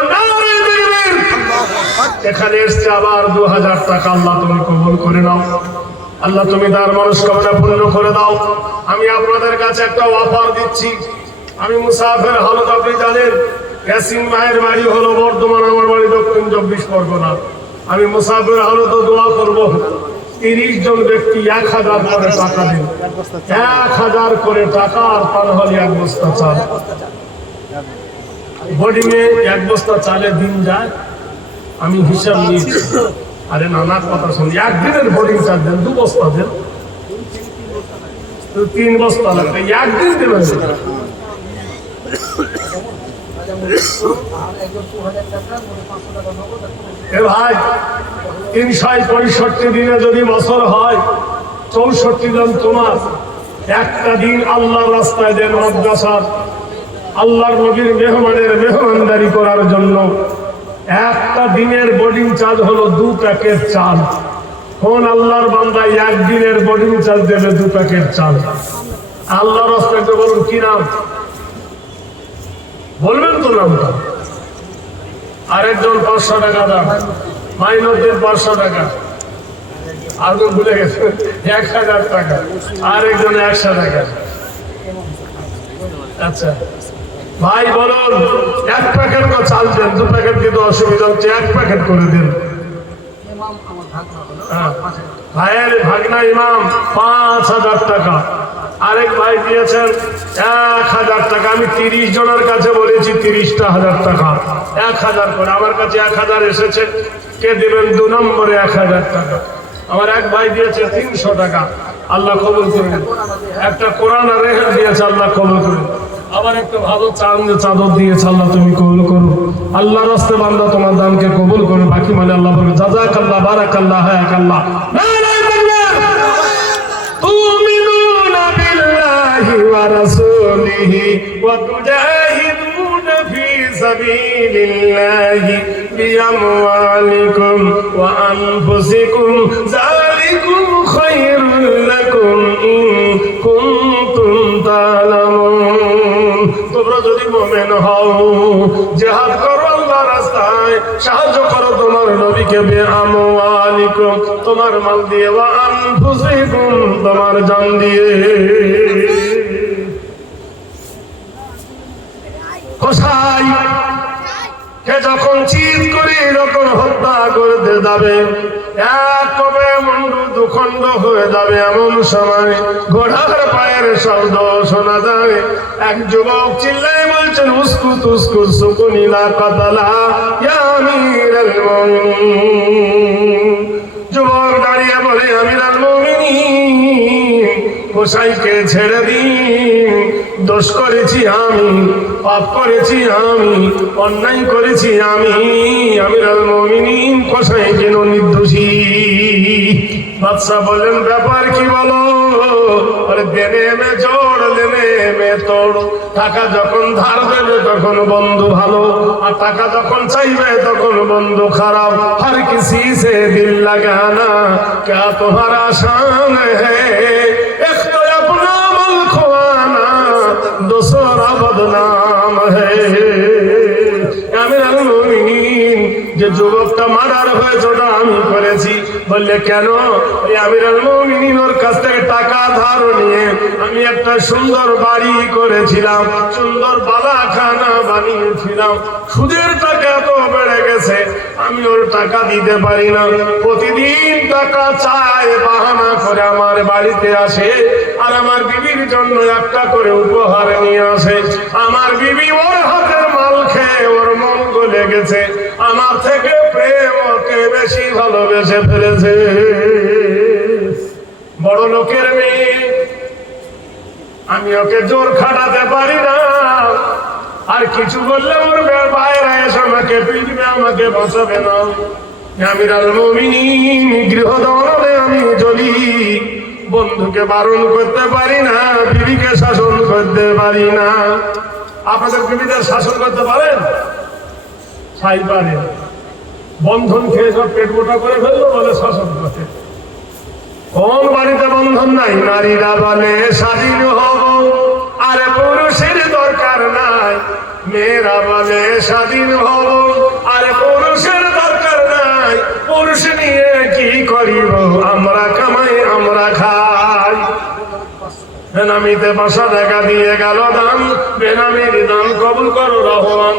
এখানে এসছে আবার 2000 টাকা, আল্লাহ তুমি কবুল করে নাও। আল্লাহ তুমি তার মনস্কামনা পূর্ণ করে দাও। আমি আপনাদের কাছে একটা অফার দিচ্ছি। আমি মুসাফির হালত, আপনি জানেন ইয়াসিন মায়ের বাড়ি হলো বর্ধমান, আমার বাড়ি দক্ষিণ 24 পরগনা। আমি মুসাফির হালত দোয়া করব 30 জন ব্যক্তি 1000 করে টাকা দিন, 1000 করে টাকা, আর তার হলে 1 বস্তা চাল। বোর্ডিং এ 1 বস্তা চালে দিন যায়, আমি হিসাব নিয়েছি। আরে নানা কথা শুনি, একদিনের বোর্ডিং চাল দেন, 2 বস্তা দেন, 3 বস্তা লাগবে, একদিন দেবেন। এ ভাই, 365 দিনে যদি বছর হয়, 64 জন তোমার। একটা দিন আল্লাহর রাস্তায় দেন, মাদ্রাসার আল্লাহর নবীর মেহমানের মেহমানদারি করার জন্য একটা দিনের বোর্ডিং চার্জ হলো 2 প্যাকেট চাল। কোন আল্লাহর বান্দা একদিনের বোর্ডিং চার্জ দেবে 2 প্যাকেট চাল? আল্লাহর রাস্তায় তো বলুন কি নাম বলবেন তো নামটা? আরেকজন 500 টাকা দাম, মাইনরদের 500 টাকা, আর তো ভুলে গেছে 1000 টাকা, আরেকজন 100 টাকা। আচ্ছা ভাই বলুন, 1 প্যাকেট করে চাল দেন, 2 প্যাকেট দিতে অসুবিধা হচ্ছে, 1 প্যাকেট করে দেন। ভাইয়ের ভাগনা ইমাম 5000 টাকা, আরেক ভাই দিয়েছেন 1000 টাকা। আমি 30 জনের কাছে বলেছি 30,000 টাকা, 1000 করে। আমার কাছে 1000 এসেছে, কে দিবেন 2 নম্বরে 1000 টাকা। আমার এক ভাই দিয়েছে 300 টাকা, আল্লাহ কবুল করুন। একটা কোরআন আর রেহেল দিয়েছে, আল্লাহ কবুল করুন। আবার একটা ভালো চাদর দিয়েছে, আল্লাহ তুমি কবুল করো। আল্লাহ রাস্তায় বান্দা তোমার দানকে কবুল করো। বাকি মানে আল্লাহ বলবে জাযাকাল্লাহ, বারাকাল্লাহ, হায়াকাল্লাহ। তুমিনুনা বিল্লাহি ওয়া রাসূলিহি ওয়া তুজাহিদুনা ফি সাবিলিল্লাহি বিআমওয়ালিকুম ওয়া আনফুসিকুম, যালিকুম খায়রুল লাকুম ইন কুনতুম তা'লামুন। তোমরা যদি মুমিন হও, জিহাদ করো আল্লাহর রাস্তায়, সাহায্য করো তোমার নবীকে, বিআমওয়ালিকুম তোমার মাল দিয়ে, ওয়া আনফুসিকুম তোমার জান দিয়ে। কোথায় কে যখন চিৎ করে যখন হত্যা করতে যাবে, এক কবে মুন্ডু দুখণ্ড হয়ে যাবে, এমন সময় ঘোড়ার পায়ের শব্দ শোনা যায়। এক যুবক চিল্লায় বলছেন, উস্কুত উস্কুত সুকুনি লা কাতালা ইয়া আমিরাল মুমিনিন। যুবক দাঁড়িয়ে বলে, আমিরাল মুমিনিন, গোসাইকে ছেড়ে দিন, দোষ করেছি আমি, পাপ করেছি আমি, অন্যায় করেছি আমি, আমিরুল মুমিনিন গোসাই যেন নির্দোষী। বাদশা বললেন, ব্যাপার কি বলো? আরে দেনে মে জোড়, লেনে মে তোড়। টাকা যখন ধার দেবে তখন বন্ধু ভালো, আর টাকা যখন চাইবে তখন বন্ধু খারাপ। হর কিসি সে দিল লাগানা क्या तुम्हारा शान है, एक तो अपना मल खुआना, दूसरा बदनाम है। আমিরুল মুমিনিন, যে যুবকটা মারার হয়েছে ওটা আমি করেছি। বললে কেন? আমিরুল মুমিনিন ওর কাছ থেকে টাকা ধার নিয়ে আমি একটা সুন্দর বাড়ি করেছিলাম, সুন্দর বালাখানা বানিয়েছিলাম। সুদের টাকা এত বেড়ে গেছে, আমি ওর টাকা দিতে পারি না। প্রতিদিন টাকা চায়, বাহানা করে আমার বাড়িতে আসে, আর আমার বিবির জন্য একটা করে উপহার নিয়ে আসে। আমার বিবি ওর হাতের মাল লেগেছে, আমার থেকে প্রেম ওকে বেশি ভালোবেসে ফেলেছে। বড় লোকের মেয়ে, আমি ওকে জোর খাটাতে পারি না, আর কিছু বললে ওর বাইরে এসে আমাকে পিটবে, আমাকে বাঁচাবে না। আমিরুল মুমিনিন গৃহদণ্ডে আমি জ্বলি, বন্ধুকে বারণ করতে পারি না, বিবিকে শাসন করতে পারি না। আপনাদের বিবিদের শাসন করতে পারেন? ছাই পারেন। বন্ধন খেয়ে সব পেট মোটা করে ফেললো বলে শাসন করতে। কোন বাড়িতে বন্ধন নাই? নারীরা বলে স্বাধীন হব, আরে পুরুষের দরকার নাই। মেয়েরা বলে স্বাধীন হব, আরে পুরুষের দরকার নাই। পুরুষ নিয়ে কি করিব, আমরা কামাই আমরা খাই। বেনামিতে 500 টাকা দিয়ে গেল দান, বেনামির দান কবুল করো রহমান।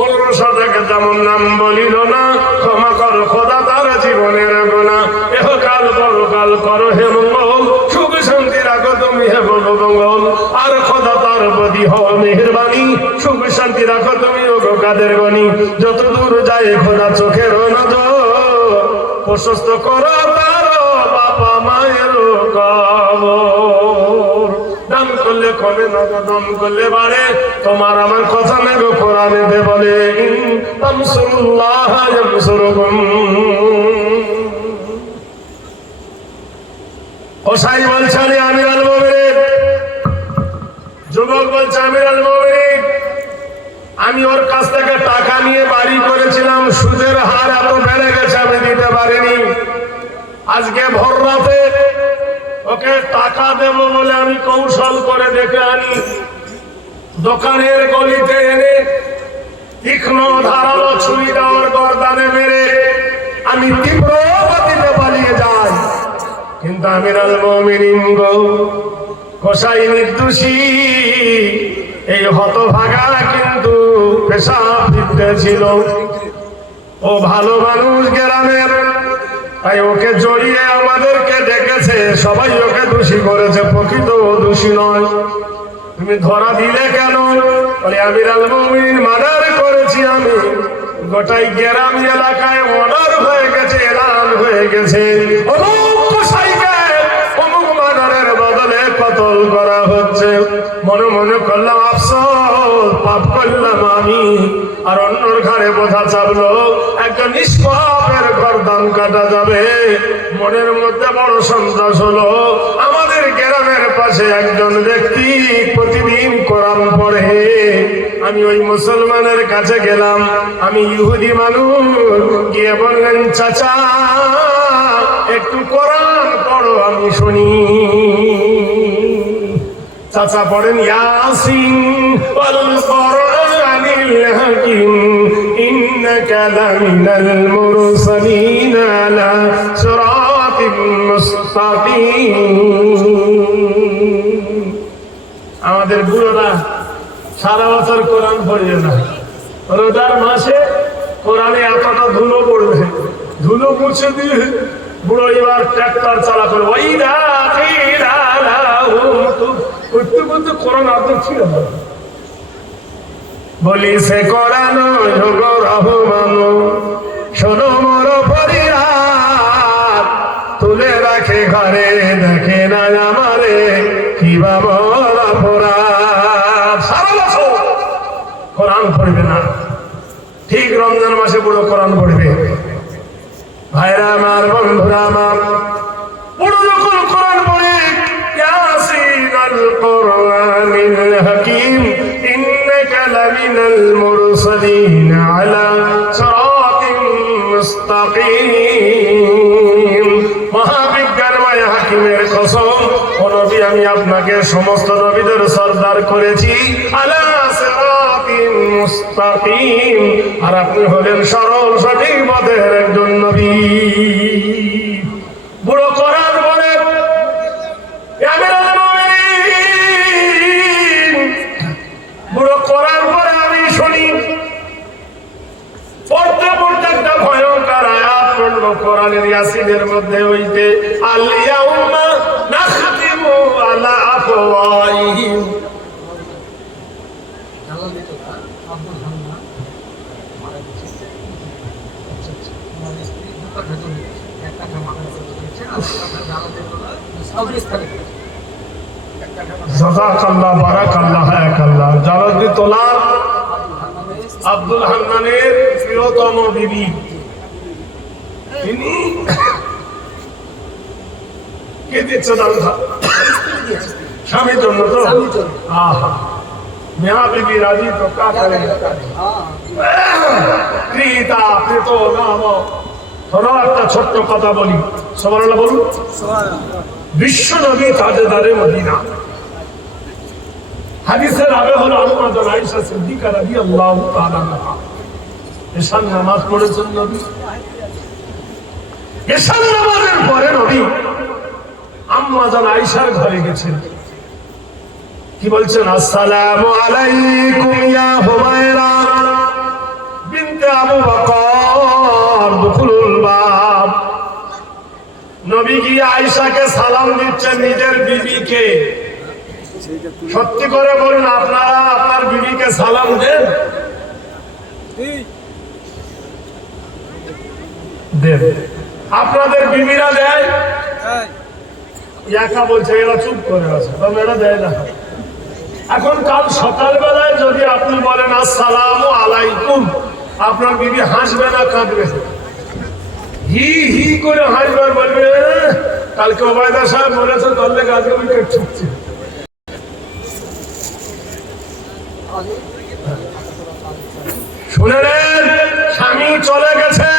1500 টাকা যেমন নাম বলিল না, ক্ষমা করো খোদা তার জীবনের গোনা। এহকাল পরকাল করো হে মঙ্গল, সুখ শান্তি রাখো তুমি হে মঙ্গল। আর খোদা তার প্রতি হও মেহেরবানি, সুখ শান্তি রাখো তুমি ও কাদের গনি। যত দূর যায় খোদা চোখের নজর, প্রশস্ত করো তার বাবা মায়ের কবর। দান করলে কমে না, দান করলে বাড়ে, তোমার আমার কথা নেই গো কোরআনেতে বলে, ইন তানসুরুল্লাহ ইয়ানসুরকুম। ওসাই বলছে আমিরুল মুমিনিন, যুবক বলছে আমিরুল মুমিনিন, আমি ওর কাছ থেকে টাকা নিয়ে বাড়ি করেছিলাম, সুদের হার এত বেড়ে গেছে আমি দিতে পারিনি। আজকে ভোর রাতে ওকে টাকা দেব বলে আমি কৌশল করে দেখে আনি, দোকানের গলিতে এনে তীক্ষ্ণ ধারালো ছুরিটা ওর গর্দানে মেরে আমি তীব্র গতিতে পালিয়ে যাই। কিন্তু আমিরুল মুমিনিন গো, কসাই নির্দোষী, এই হতভাগা কিন্তু পেশাব ফিরতে ছিল। ও ভালো মানুষ গ্রামের, তাই ওকে জড়িয়ে আমাদেরকে ডেকেছে, সবাই ওকে দোষী করেছে, প্রকৃত দোষী নয়। তুমি ধরা দিলে কেন? বলে আমিরুল মুমিনিন মার্ডার করেছি আমি, গোটাই গ্রাম এলাকায় অর্ডার হয়ে গেছে, এলান হয়ে গেছে, অমুক কসাইকে অমুক মার্ডারের বদলে কতল করা হচ্ছে। মনে মনে করলাম আফসোস, পাপ করলাম আমি। আর অন্যর ঘরে বোঝা চাপলো, একটা নিষ্পাপের গর্দান কাটা যাবে। মনের মধ্যে বড় সন্ত্রাস হলো। আমাদের গ্রামের পাশে একজন ব্যক্তি প্রতিদিন কোরআন পড়ে। আমি ওই মুসলমানের কাছে গেলাম, আমি ইহুদি মানুষ, গিয়ে বললেন চাচা একটু কোরআন পড়ো আমি শুনি। চাচা পড়েন ইয়াসিন ওয়াল কোরআনিল হাকিম, ইন্নাকা লামিনাল মুরসালিন আলা সিরাতিম মুস্তাকিম। আমাদের বুড়োরা সারা বছর কোরআন পড়বে না, রোজার মাসে কোরআনে এতটা ধুলো পড়বে, ধুলো মুছে দিয়ে বুড়ো এবার ট্রাক্টর চালা করে ওই করতে করতে কোরআন আদর ছিল। বলি সে কোরআন রহমান, শোনো মোর পরিবার, তুলে রাখে ঘরে, দেখে না আমারে কি বাবা অপরাধ। সারা বছর কোরআন পড়বে না, ঠিক রমজান মাসে বুড়ো কোরআন পড়বে। ভাইরা আমার, বন্ধুরা আমার, বুড়ো যখন কোরআন পড়ে, ইয়াসিনাল কোরআনিল হাকিম, ইন্নাকা লামিনাল মুরসালিন আলা সিরাতিম মুস্তাকিম। মহাবিজ্ঞানময় হাকিমের কসম, ও নবী আমি আপনাকে সমস্ত নবীদের সরদার করেছি, আলা সিরাতিম মুস্তাকিম, আর আপনি হলেন সরল সঠিক পথের একজন নবী। বুড়ো কোরআন বলে আমিরুল মুমিনিন, বুড়ো কোরআন পড়ে আমি শুনি। পড়তে পড়তে একটা ভয়ঙ্কর আয়াত পড়লো কোরআনের ইয়াসিনের মধ্যে, হইতে আল ইয়াউমা নাখতিমু আলা আফওয়াহিহিম। জাযাকাল্লাহ বারাকাল্লাহ হায়াকাল্লাহ। জালালউদ্দিন তোলার আব্দুল হান্নানের প্রিয়তম বিবি, তিনি কে দিচ্ছে দানটা? স্বামীর জন্য তো? আহা, মেয়া বিবি রাজি তো কা করে ক্রীতা কৃত নাম। ধরো একটা ছোট্ট কথা বলি, সুবহানাল্লাহ বলুন। বিশ্ব নবী তাজদারে মদিনা, হাদিসের আগে হলো আম্মা জান আয়েশা সিদ্দিকা রাদিয়াল্লাহু তাআলা আনহা। এশার নামাজ পড়েছেন নবী, এশার নামাজের পরে নবী আম্মা জান আয়েশার ঘরে গেছেন। কি বলছেন? আসসালামু আলাইকুম ইয়া হুমায়রা বিনতে আবু বকর দুখুলুল বাব। নবী কি আয়েশাকে সালাম দিচ্ছেন নিজের বিবিকে? সত্যি করে বলুন, আপনারা আপনার বিবিকে সালাম দেন? দেন। আপনাদের বিবিরা দেয়? একা বলছে, এরা চুপ করে আছে, তবে এরা দেয় না। এখন কাল সকালবেলায় যদি আপনি বলেন আসসালামু আলাইকুম, আপনার বিবি হাসবে না কাঁদবে? হি হি করে হাসবে, বলবে কালকে ওবায়দা সাহেব বলেছে তাহলে আজকে উইকেট ছুটছে। শুনে নেন, স্বামী চলে গেছে,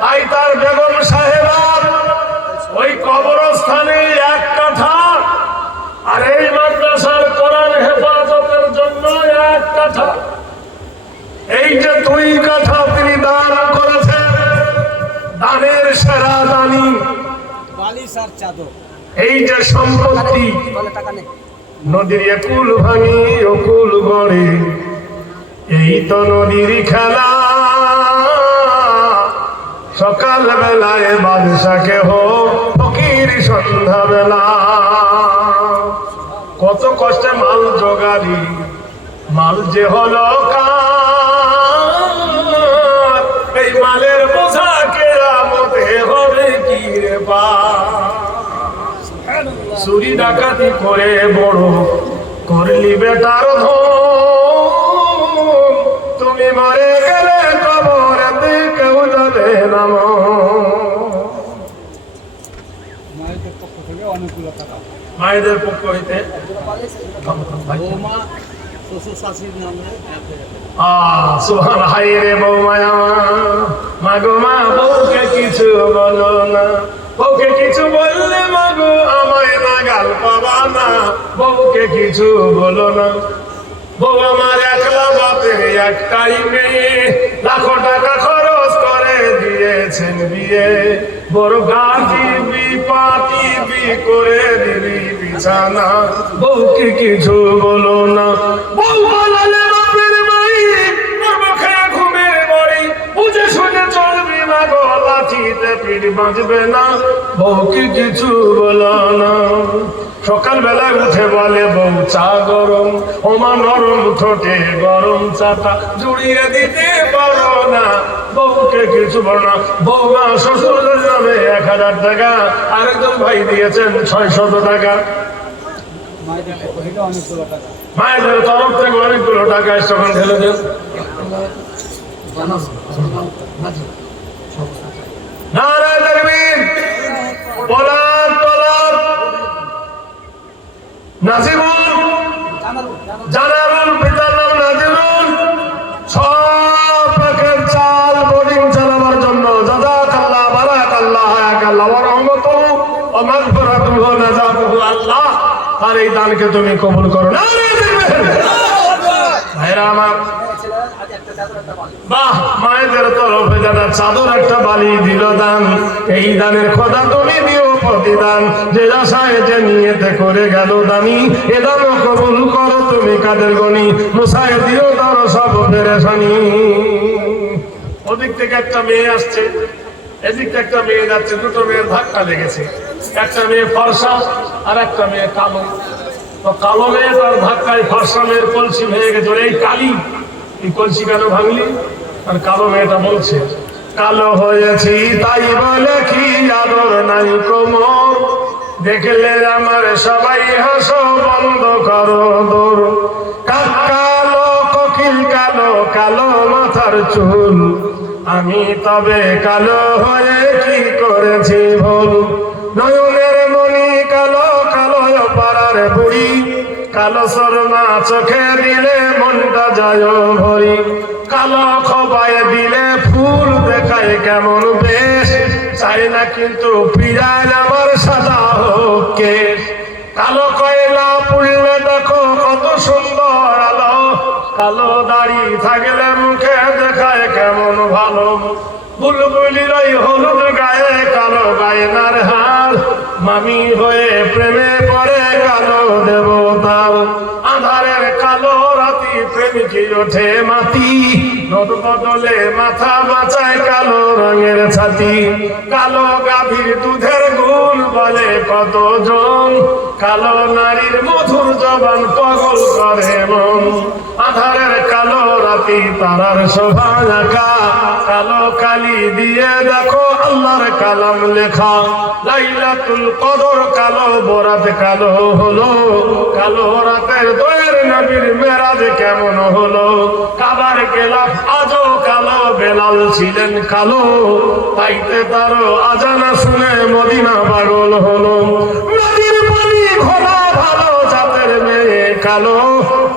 তাই তার বেগম সাহেবা ওই কবরস্থানে এক কাঠা আর এই মাদ্রাসার কোরআন হেফাজতের জন্য এক কাঠা, এই যে 2 কাঠা তিনি দান করেছেন, দানের সেরা দানি, এই যে সম্পত্তি, নদীর একুল ভাঙি অকুল গড়ে, এই তো নদীর খেলা। সকাল বেলায় বাদশাকে হো ফকির সন্ধ্যা বেলা। কত কষ্টে মাল জোগাড়ি, মাল যে হলো কার, এই মালের বোঝা কেরামতে হবে কি রে বা। চুরি ডাকাতি করে বড় করলি বেটার ধন, তুমি মরে গেলে কবরেতে কেউ যাবে না। মায়েদের পক্ষ হইতে সুবহান। হাই রে বৌমায়া, মাগো মা বউকে কিছু বলো না, বউকে কিছু বললে মাগো আমায় নাগাল পাবা না, বউকে কিছু বলো না। বউ আমার একলা বাপের একটাই মেয়ে, লাখো টাকা খরচ করে দিয়েছেন বিয়ে, বড় গাড়ি পাটি করে দিবি বিছানা, বউকে কিছু বলো না। বউ বলালে বাপের বাড়ি, মুখে ঘুমের বাড়ি, বুঝে শুনে চলবি না গো, লাঠিতে পিঠ বাঁচবে না, বউকে কিছু বলো না। সকাল বেলায় উঠে বলে বউ চা গরম, ওমা নরম ঠোঁটে গরম চাটা জুড়িয়ে দিতে পারো না, বউকে কিছু বলো না। বউমা শ্বশুরের নামে 1000 টাকা, আরেকজন ভাই দিয়েছেন 600 টাকা, মায়েদের তরফ থেকে অনেকগুলো টাকা তখন ঢেলে দেন। নারায়ে তাকবীর, বলার তলার নাজিবুল, জানারুল, পিতার নাম নাজিরুল, 6 প্যাকেট চাল বোর্ডিং চালাবার জন্য। জাযাকাল্লাহ বারাকাল্লাহ হায়াকাল্লাহ ওয়া রাহমাতুহু ওয়া মাগফিরাতুহু ওয়া নাজাতুহু। আল্লাহ আর এই দানকে তুমি কবুল করো। নারায়ে তাকবীর। ভাইরা আমার, বাহ, মায়েদের তরফে যারা চাদর একটা বালি দিল দান, এই দানের খোদা তুমি দিও প্রতিদান, যে আশায় যে নিয়েতে করে গেল দানি, এ দানও কবুল করো তুমি কাদের গনি, মুসায় দিও তার সব পেরেশানি। ওদিক থেকে একটা মেয়ে আসছে, এদিক থেকে একটা মেয়ে যাচ্ছে, দুটো মেয়ের ধাক্কা লেগেছে। একটা মেয়ে ফর্সা আর একটা মেয়ে কালো। তো কালো মেয়ে তার ধাক্কায় ফর্সা মেয়ের কলসি ভেঙে গেছে, এই কালি, এই কলসি কেন ভাঙলি? আর কালো মেয়েটা বলছে কালো হয়েছি তাই বলে কি আদর নাই কোমর, দেখলে আমার সবাই হাসো বন্ধ করো দূর। কালো কোকিল কালো কালো মাথার চুল, আমি তবে কালো হয়ে কি করেছি ভুল। নয়নের মণি কালো কালো পাড়ার বুড়ি, কালো শর্মা চোখে দিলে মনটা যায় ভরি। কালো খোপায় দিলে ফুল দেখায় কেমন বেশ, চাই না কিন্তু পিরায় আমার সাদা হোক কেশ। কালো কয়লা পুড়লে দেখো কত সুন্দর আলো, কালো দাড়ি থাকলে মুখে দেখায় কেমন ভালো। বুলবুলির ওই হলুদ গায়ে কালো গায়নার হার, মামি হয়ে প্রেমে পড়ে কালো দেবতার। আধারের কালো রাতি প্রেমিকের ওঠে মাতি, নোট বদলে মাথা বাঁচায় কালো রঙের ছাতি। কালো গাভীর দুধের গুণ বলে কতজন, কালো নারীর মধুর জবান পাগল করে মন। আধারের কালো রাতি তারার শোভা আঁকা, কালো কালি দিয়ে দেখো আল্লাহর কালাম লেখা। লাইলাতুল কদর কালো বরাত কালো হলো, কালো রাতের দয়ের নবীর মেরাজ কেমন হলো। কাবার গেলাফ আজও কালো, বেলাল ছিলেন কালো, তাইতে তারও আজানা শুনে মদিনা পাগল হলো। নদীর পানি ঘোলা ভালো জাতের মেয়ে কালো,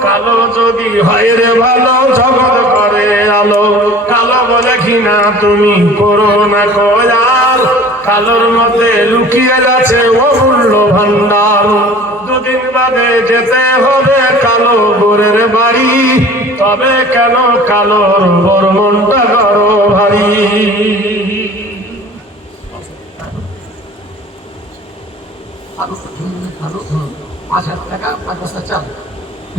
কালো যদি হয় রে ভালো জগৎ করে আলো। কালো বলে কিনা তুমি করো না কয়াল, কালোর মধ্যে লুকিয়ে যাচ্ছে অমূল্য ভান্ডার। দুদিন বাদে যেতে হবে কালো গোরের বাড়ি, তবে কেন কালোর বড় মনটা করো ভারী।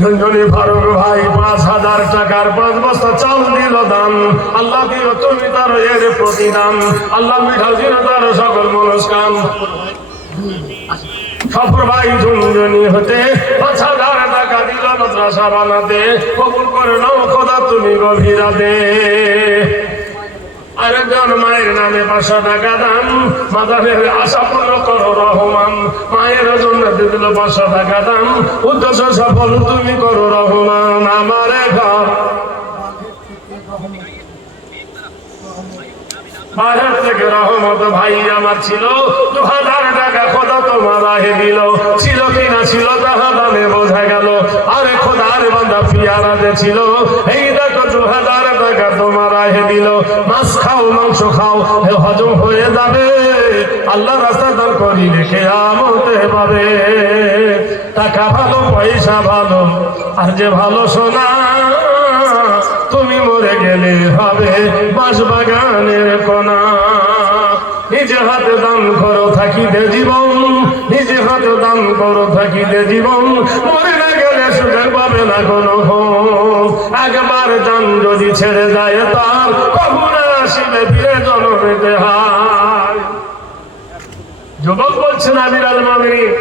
ঝুনঝুনি ফারুক ভাই ৫,০০০ টাকার ৫ বস্তা চাল দিল দান। আল্লাহ দিল তুমি তার এর প্রতিদান, আল্লাহ মিঠাল দিল তার সকল মনস্কাম। সফর ভাই ঝুনঝুনি হতে ৫,০০০ টাকা দিল মাদ্রাসা বানাতে, কবুল করে নাও খোদা তুমি গভীরাতে। আরেকজন মায়ের নামে ৫০০ টাকা দান, মাদারের আশা পূর্ণ করো রহমান। মায়ের জন্য দিল ৫০০ টাকা দান, উদ্দেশ্য সফল তুমি করো রহমান। আমার ঘর বাজার থেকে রহমত ভাই আমার ছিল, ২,০০০ টাকা খোদা তোমার রাহে দিল। ছিল কিনা ছিল তাহা দামে বোঝা গেল, আরে খোদার বান্দা পিয়ারাতে ছিল। এই দেখো ২,০০০ টাকা তোমার রাহে দিল। মাছ খাও মাংস খাও হজম হয়ে যাবে, আল্লাহ রাস্তা দান করি রেখে আমতে পাবে। টাকা ভালো পয়সা ভালো আর যে ভালো সোনা, তুমি মরে গেলে হবে বাঁশ বাগানের কোনা। নিজে হাতে দান করো থাকিতে জীবন, নিজে হাতে দান করো থাকিতে জীবন। মরে না গেলে সুখের পাবে না কোনো হোম, একবার দান যদি ছেড়ে যায় তার কখন আসিবে ফিরে জন্মেতে হায়। যুবক বলছেন আমির আল মুমিনিন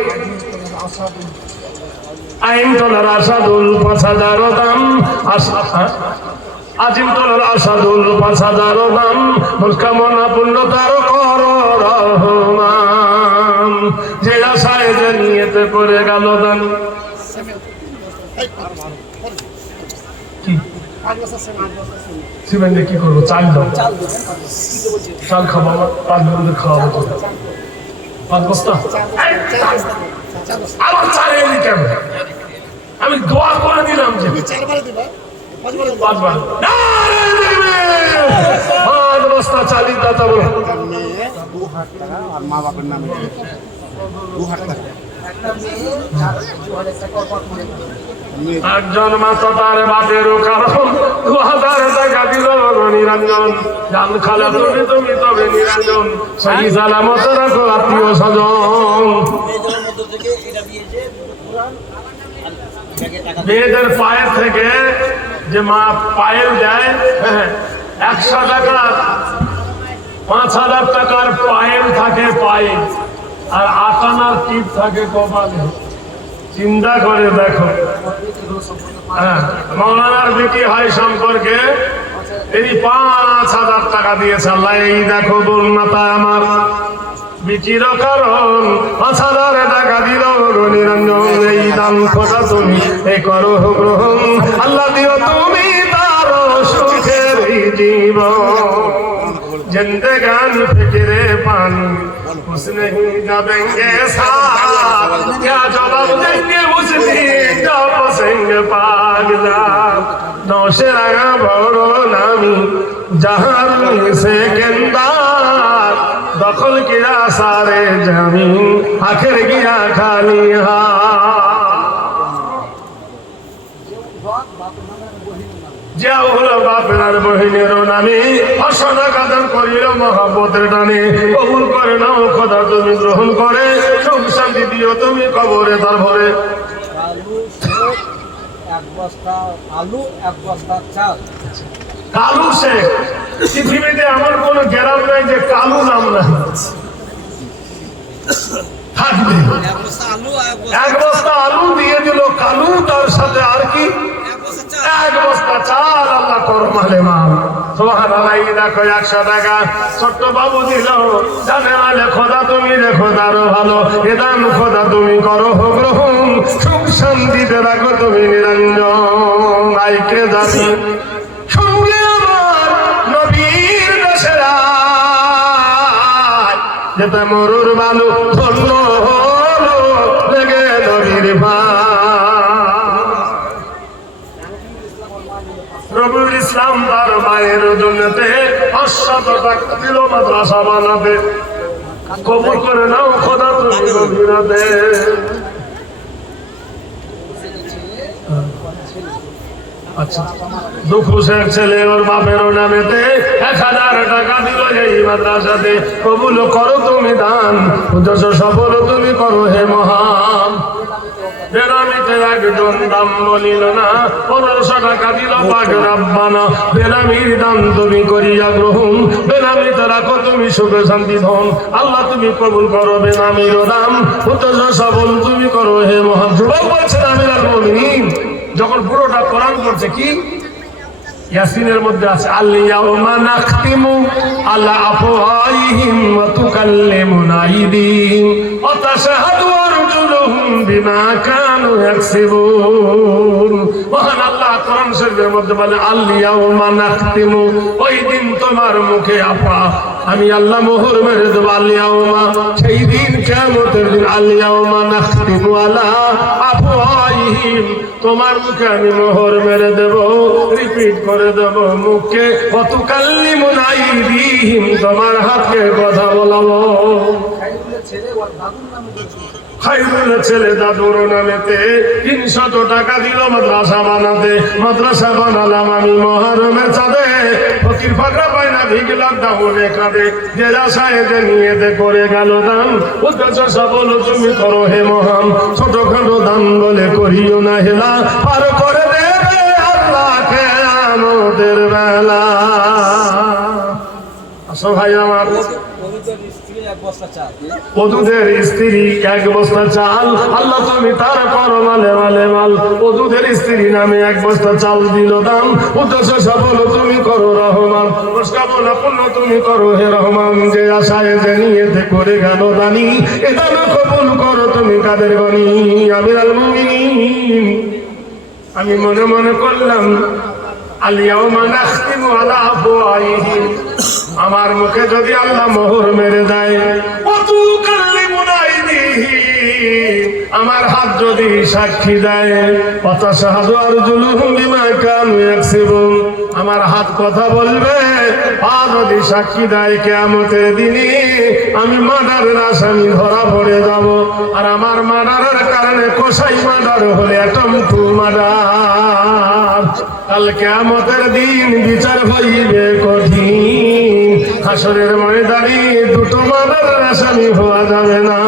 আইন তোলার আসাদুল ৫,০০০ দাম, আজিম তোলার আসাদুল ৫,০০০ দাম। মনস্কামনা পূর্ণ তার কর রহমান, যে আশায় যে নিয়েতে করে গেল দান। সিমেন্টে কি করবো? চাল দাও, চাল খাবো, ৫ বন্ধু খাওয়াবো। ৫ বস্তা আবার চাল এলি কেন? আমি দোয়া করে দিলাম যে ৫ বার ৫ বস্তা চালির দাতা বলো। আর মা বাবার নামে ২,০০০ টাকা। একজন মাত্র তার বাপেরও কারণ ২,০০০ টাকা দিল নিরঞ্জন। জান খালা তুমি তুমি তবে নিরঞ্জন, সেই সালামত রাখো আত্মীয় স্বজন। মেয়েদের পায়ের থেকে যে মা পায়েল দেয়, ১০০ টাকা ৫,০০০ টাকার পায়েল থাকে পায়ে, আর ৮ আনার টিপ থাকে কপালে। চিন্তা করে দেখো। মৌলানার বিটি হয় সম্পর্কে তিনি ৫ 5,000 টাকা দিয়েছে আল্লাহ। এই দেখো বন্যাটা আমার বিচির কারণ 5,000 টাকা দিল নিরঞ্জন। এই দান খোদা তুমি এই করো গ্রহণ, আল্লাহ দিও তুমি তার সুখের জীবন। जिंदगान फिक्रे पानी उस नहीं जाबेंगे साथ, क्या जवाब देंगे उस दिन जब बसेंगे पागला। नौशेरा बड़ो नामी जहां से गेंदार, दखल किया सारे जमीन आखिर गया खाली हाथ। যাও হলো বাপের আর বহিনের নামে অসনা কাদান করিল মহাব্বতের টানে। কবুল করে নাও খোদা তুমি গ্রহণ করে, সুখ শান্তি দিও তুমি কবরে তার ভরে। কালু শেখ, পৃথিবীতে আমার কোন গ্রাম নাই যে কালু নাম না থাকবে। 1 বস্তা আলু দিয়ে দিল কালু, তার সাথে আর কি 1 বস্তা চাল। আল্লাহ করো মালে মাল। সুবহানাল্লাহ। দেখো 100 টাকা ছোট্ট বাবু দিল, জানে মালে খোদা তুমি রে খোদারও ভালো। এ দান খোদা তুমি করো গ্রহণ, সুখ শান্তিতে রাখো তুমি নিরঞ্জন। আইকে যাবি সঙ্গে আমার নবীর দেশেরা, যেতে মরুর বালু ধন্য হলো লেগে নবীর রবিউল ইসলাম তার মায়ের জন্যতে 500 টাকা দিল মাদ্রাসা বানাতে। কবুল করে নাও খোদা তুমি গভীরাতে। আচ্ছা, দুখুশের ছেলে ওর বাপের নামেতে 1000 টাকা দিল এই মাদ্রাসাতে। কবুল করো তুমি দান, উদ্দেশ্য সফল তুমি করো হে মহান। বেনামিতে একজন দাম বলিল না, 1500 টাকা দিল পাক রাব্বানা। বেনামির দান তুমি করিয়া গ্রহণ, বেনামিতে রাখো তুমি সুখে শান্তি ধন। আল্লাহ তুমি কবুল করো বেনামির দাম, উদ্দেশ্য সফল তুমি করো হে মহান। যুবক বলছেন আমিরুল মুমিনিন, যখন পুরোটা কোরআন করছে কি ইয়াসিনের মধ্যে আছে আল-ইয়াউমা নাখতিমু আলা আফওয়াহিহিম ওয়া তুকাল্লিমুনা আইদিহিম ওয়া তাশহাদু আরজুলুহুম বিমা কানু ইয়াকসিবুন। মহান আল্লাহ কোরআন শরীফের মধ্যে বলে আল-ইয়াউমা নাখতিমু, ওই দিন তোমার মুখে আপা আমি আল্লাহ মোহর মেরে দেব। আল-ইয়াউমা সেই দিন কিয়ামতের দিন, আল-ইয়াউমা নাখতিমু আলা আফওয়াহিহিম তোমার মুখে আমি মোহর মেরে দেব, রিপিট করে দেব মুখে। ওয়া তুকাল্লিমুনা আইদিহিম তোমার হাতকে কথা বলাবো। খাইরুল ছেলে দাদুর নামেতে 300 টাকা দিল মাদ্রাসা বানাতে। মাদ্রাসা বানালাম আমি মহরমের চাঁদে, ফকির ফাকরা পায়না ভিগলার দাউনে কাঁদে। যে আশায় যে নিয়েতে করে গেল দান, উদ্দেশ্য সফল তুমি করো হে মহান। ছোটখাটো দান বলে করিও না হেলা, পার করে দেবে আল্লাহ কিয়ামতের বেলা। আসো ভাই আমার, ওদুদের স্ত্রী 1 বস্তা চাল, আল্লাহ তুমি তার করো মালে মালে মাল। ওদুদের স্ত্রী নামে 1 বস্তা চাল দিল দাম, উদ্দেশ্য সফল তুমি করো রহমান। প্রস্তাবনা পূর্ণ তুমি করো হে রহমান। যে আশায় যে নিয়েতে করে গেল দানি, এটা না কবুল করো তুমি কাদের গনি। আমিরুল মুমিনিন, আমি মনে মনে করলাম আল-ইয়াউমা নাখতিমু আলা আফওয়াহিহিম, আমার মুখে যদি আল্লাহ মোহর মেরে দেয়। ওয়া তুকাল্লিমুনা আইদিহিম আমার হাত যদি সাক্ষী দেয়। ওয়া তাশহাদু আরজুলুহুম বিমা কানু ইয়াকসিবুন আমার হাত কথা বলবে। পা যদি সাক্ষী দেয় কিয়ামতের দিনে আমি মার্ডারের আসামি ধরা পড়ে যাব। আর আমার মার্ডারের কারণে কসাই মার্ডার হলে অ্যাটম্পু মার্ডার। কাল কিয়ামতের দিন বিচার হইবে কঠিন, হাসরের ময়দানে দুটো মার্ডারের আসামি হওয়া যাবে না।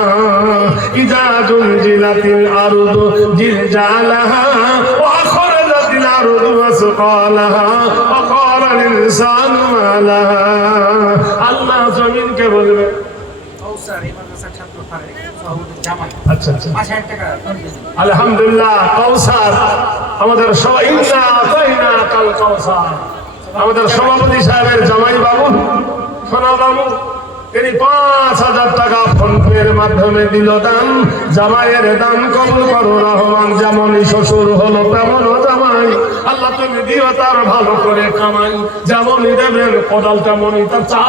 ইজা জুলজিলাতিল আরদু জিলজালাহা ওয়া আখরাজাতিল আরদু আসকালাহা ওয়া ক্বালাল ইনসানু মা লাহা। আল্লাহ জমিনকে বলবে আচ্ছা আচ্ছা আলহামদুলিল্লাহ। কাউসার আমাদের সবাই, ইন্না আতাইনা কাল কাউসার, আমাদের সভাপতি সাহেবের জামাই বাবু সোনা বাবু তিনি 5,000 টাকা ফোন পের মাধ্যমে দিল দান। জামাইয়ের দান কবুল করো রহমান, যেমনই শ্বশুর হলো তেমনও জামাই। আল্লাহ তুমি দিও তার ভালো করে কামাই, যেমনই দেবেন কোদাল তেমনই তার চা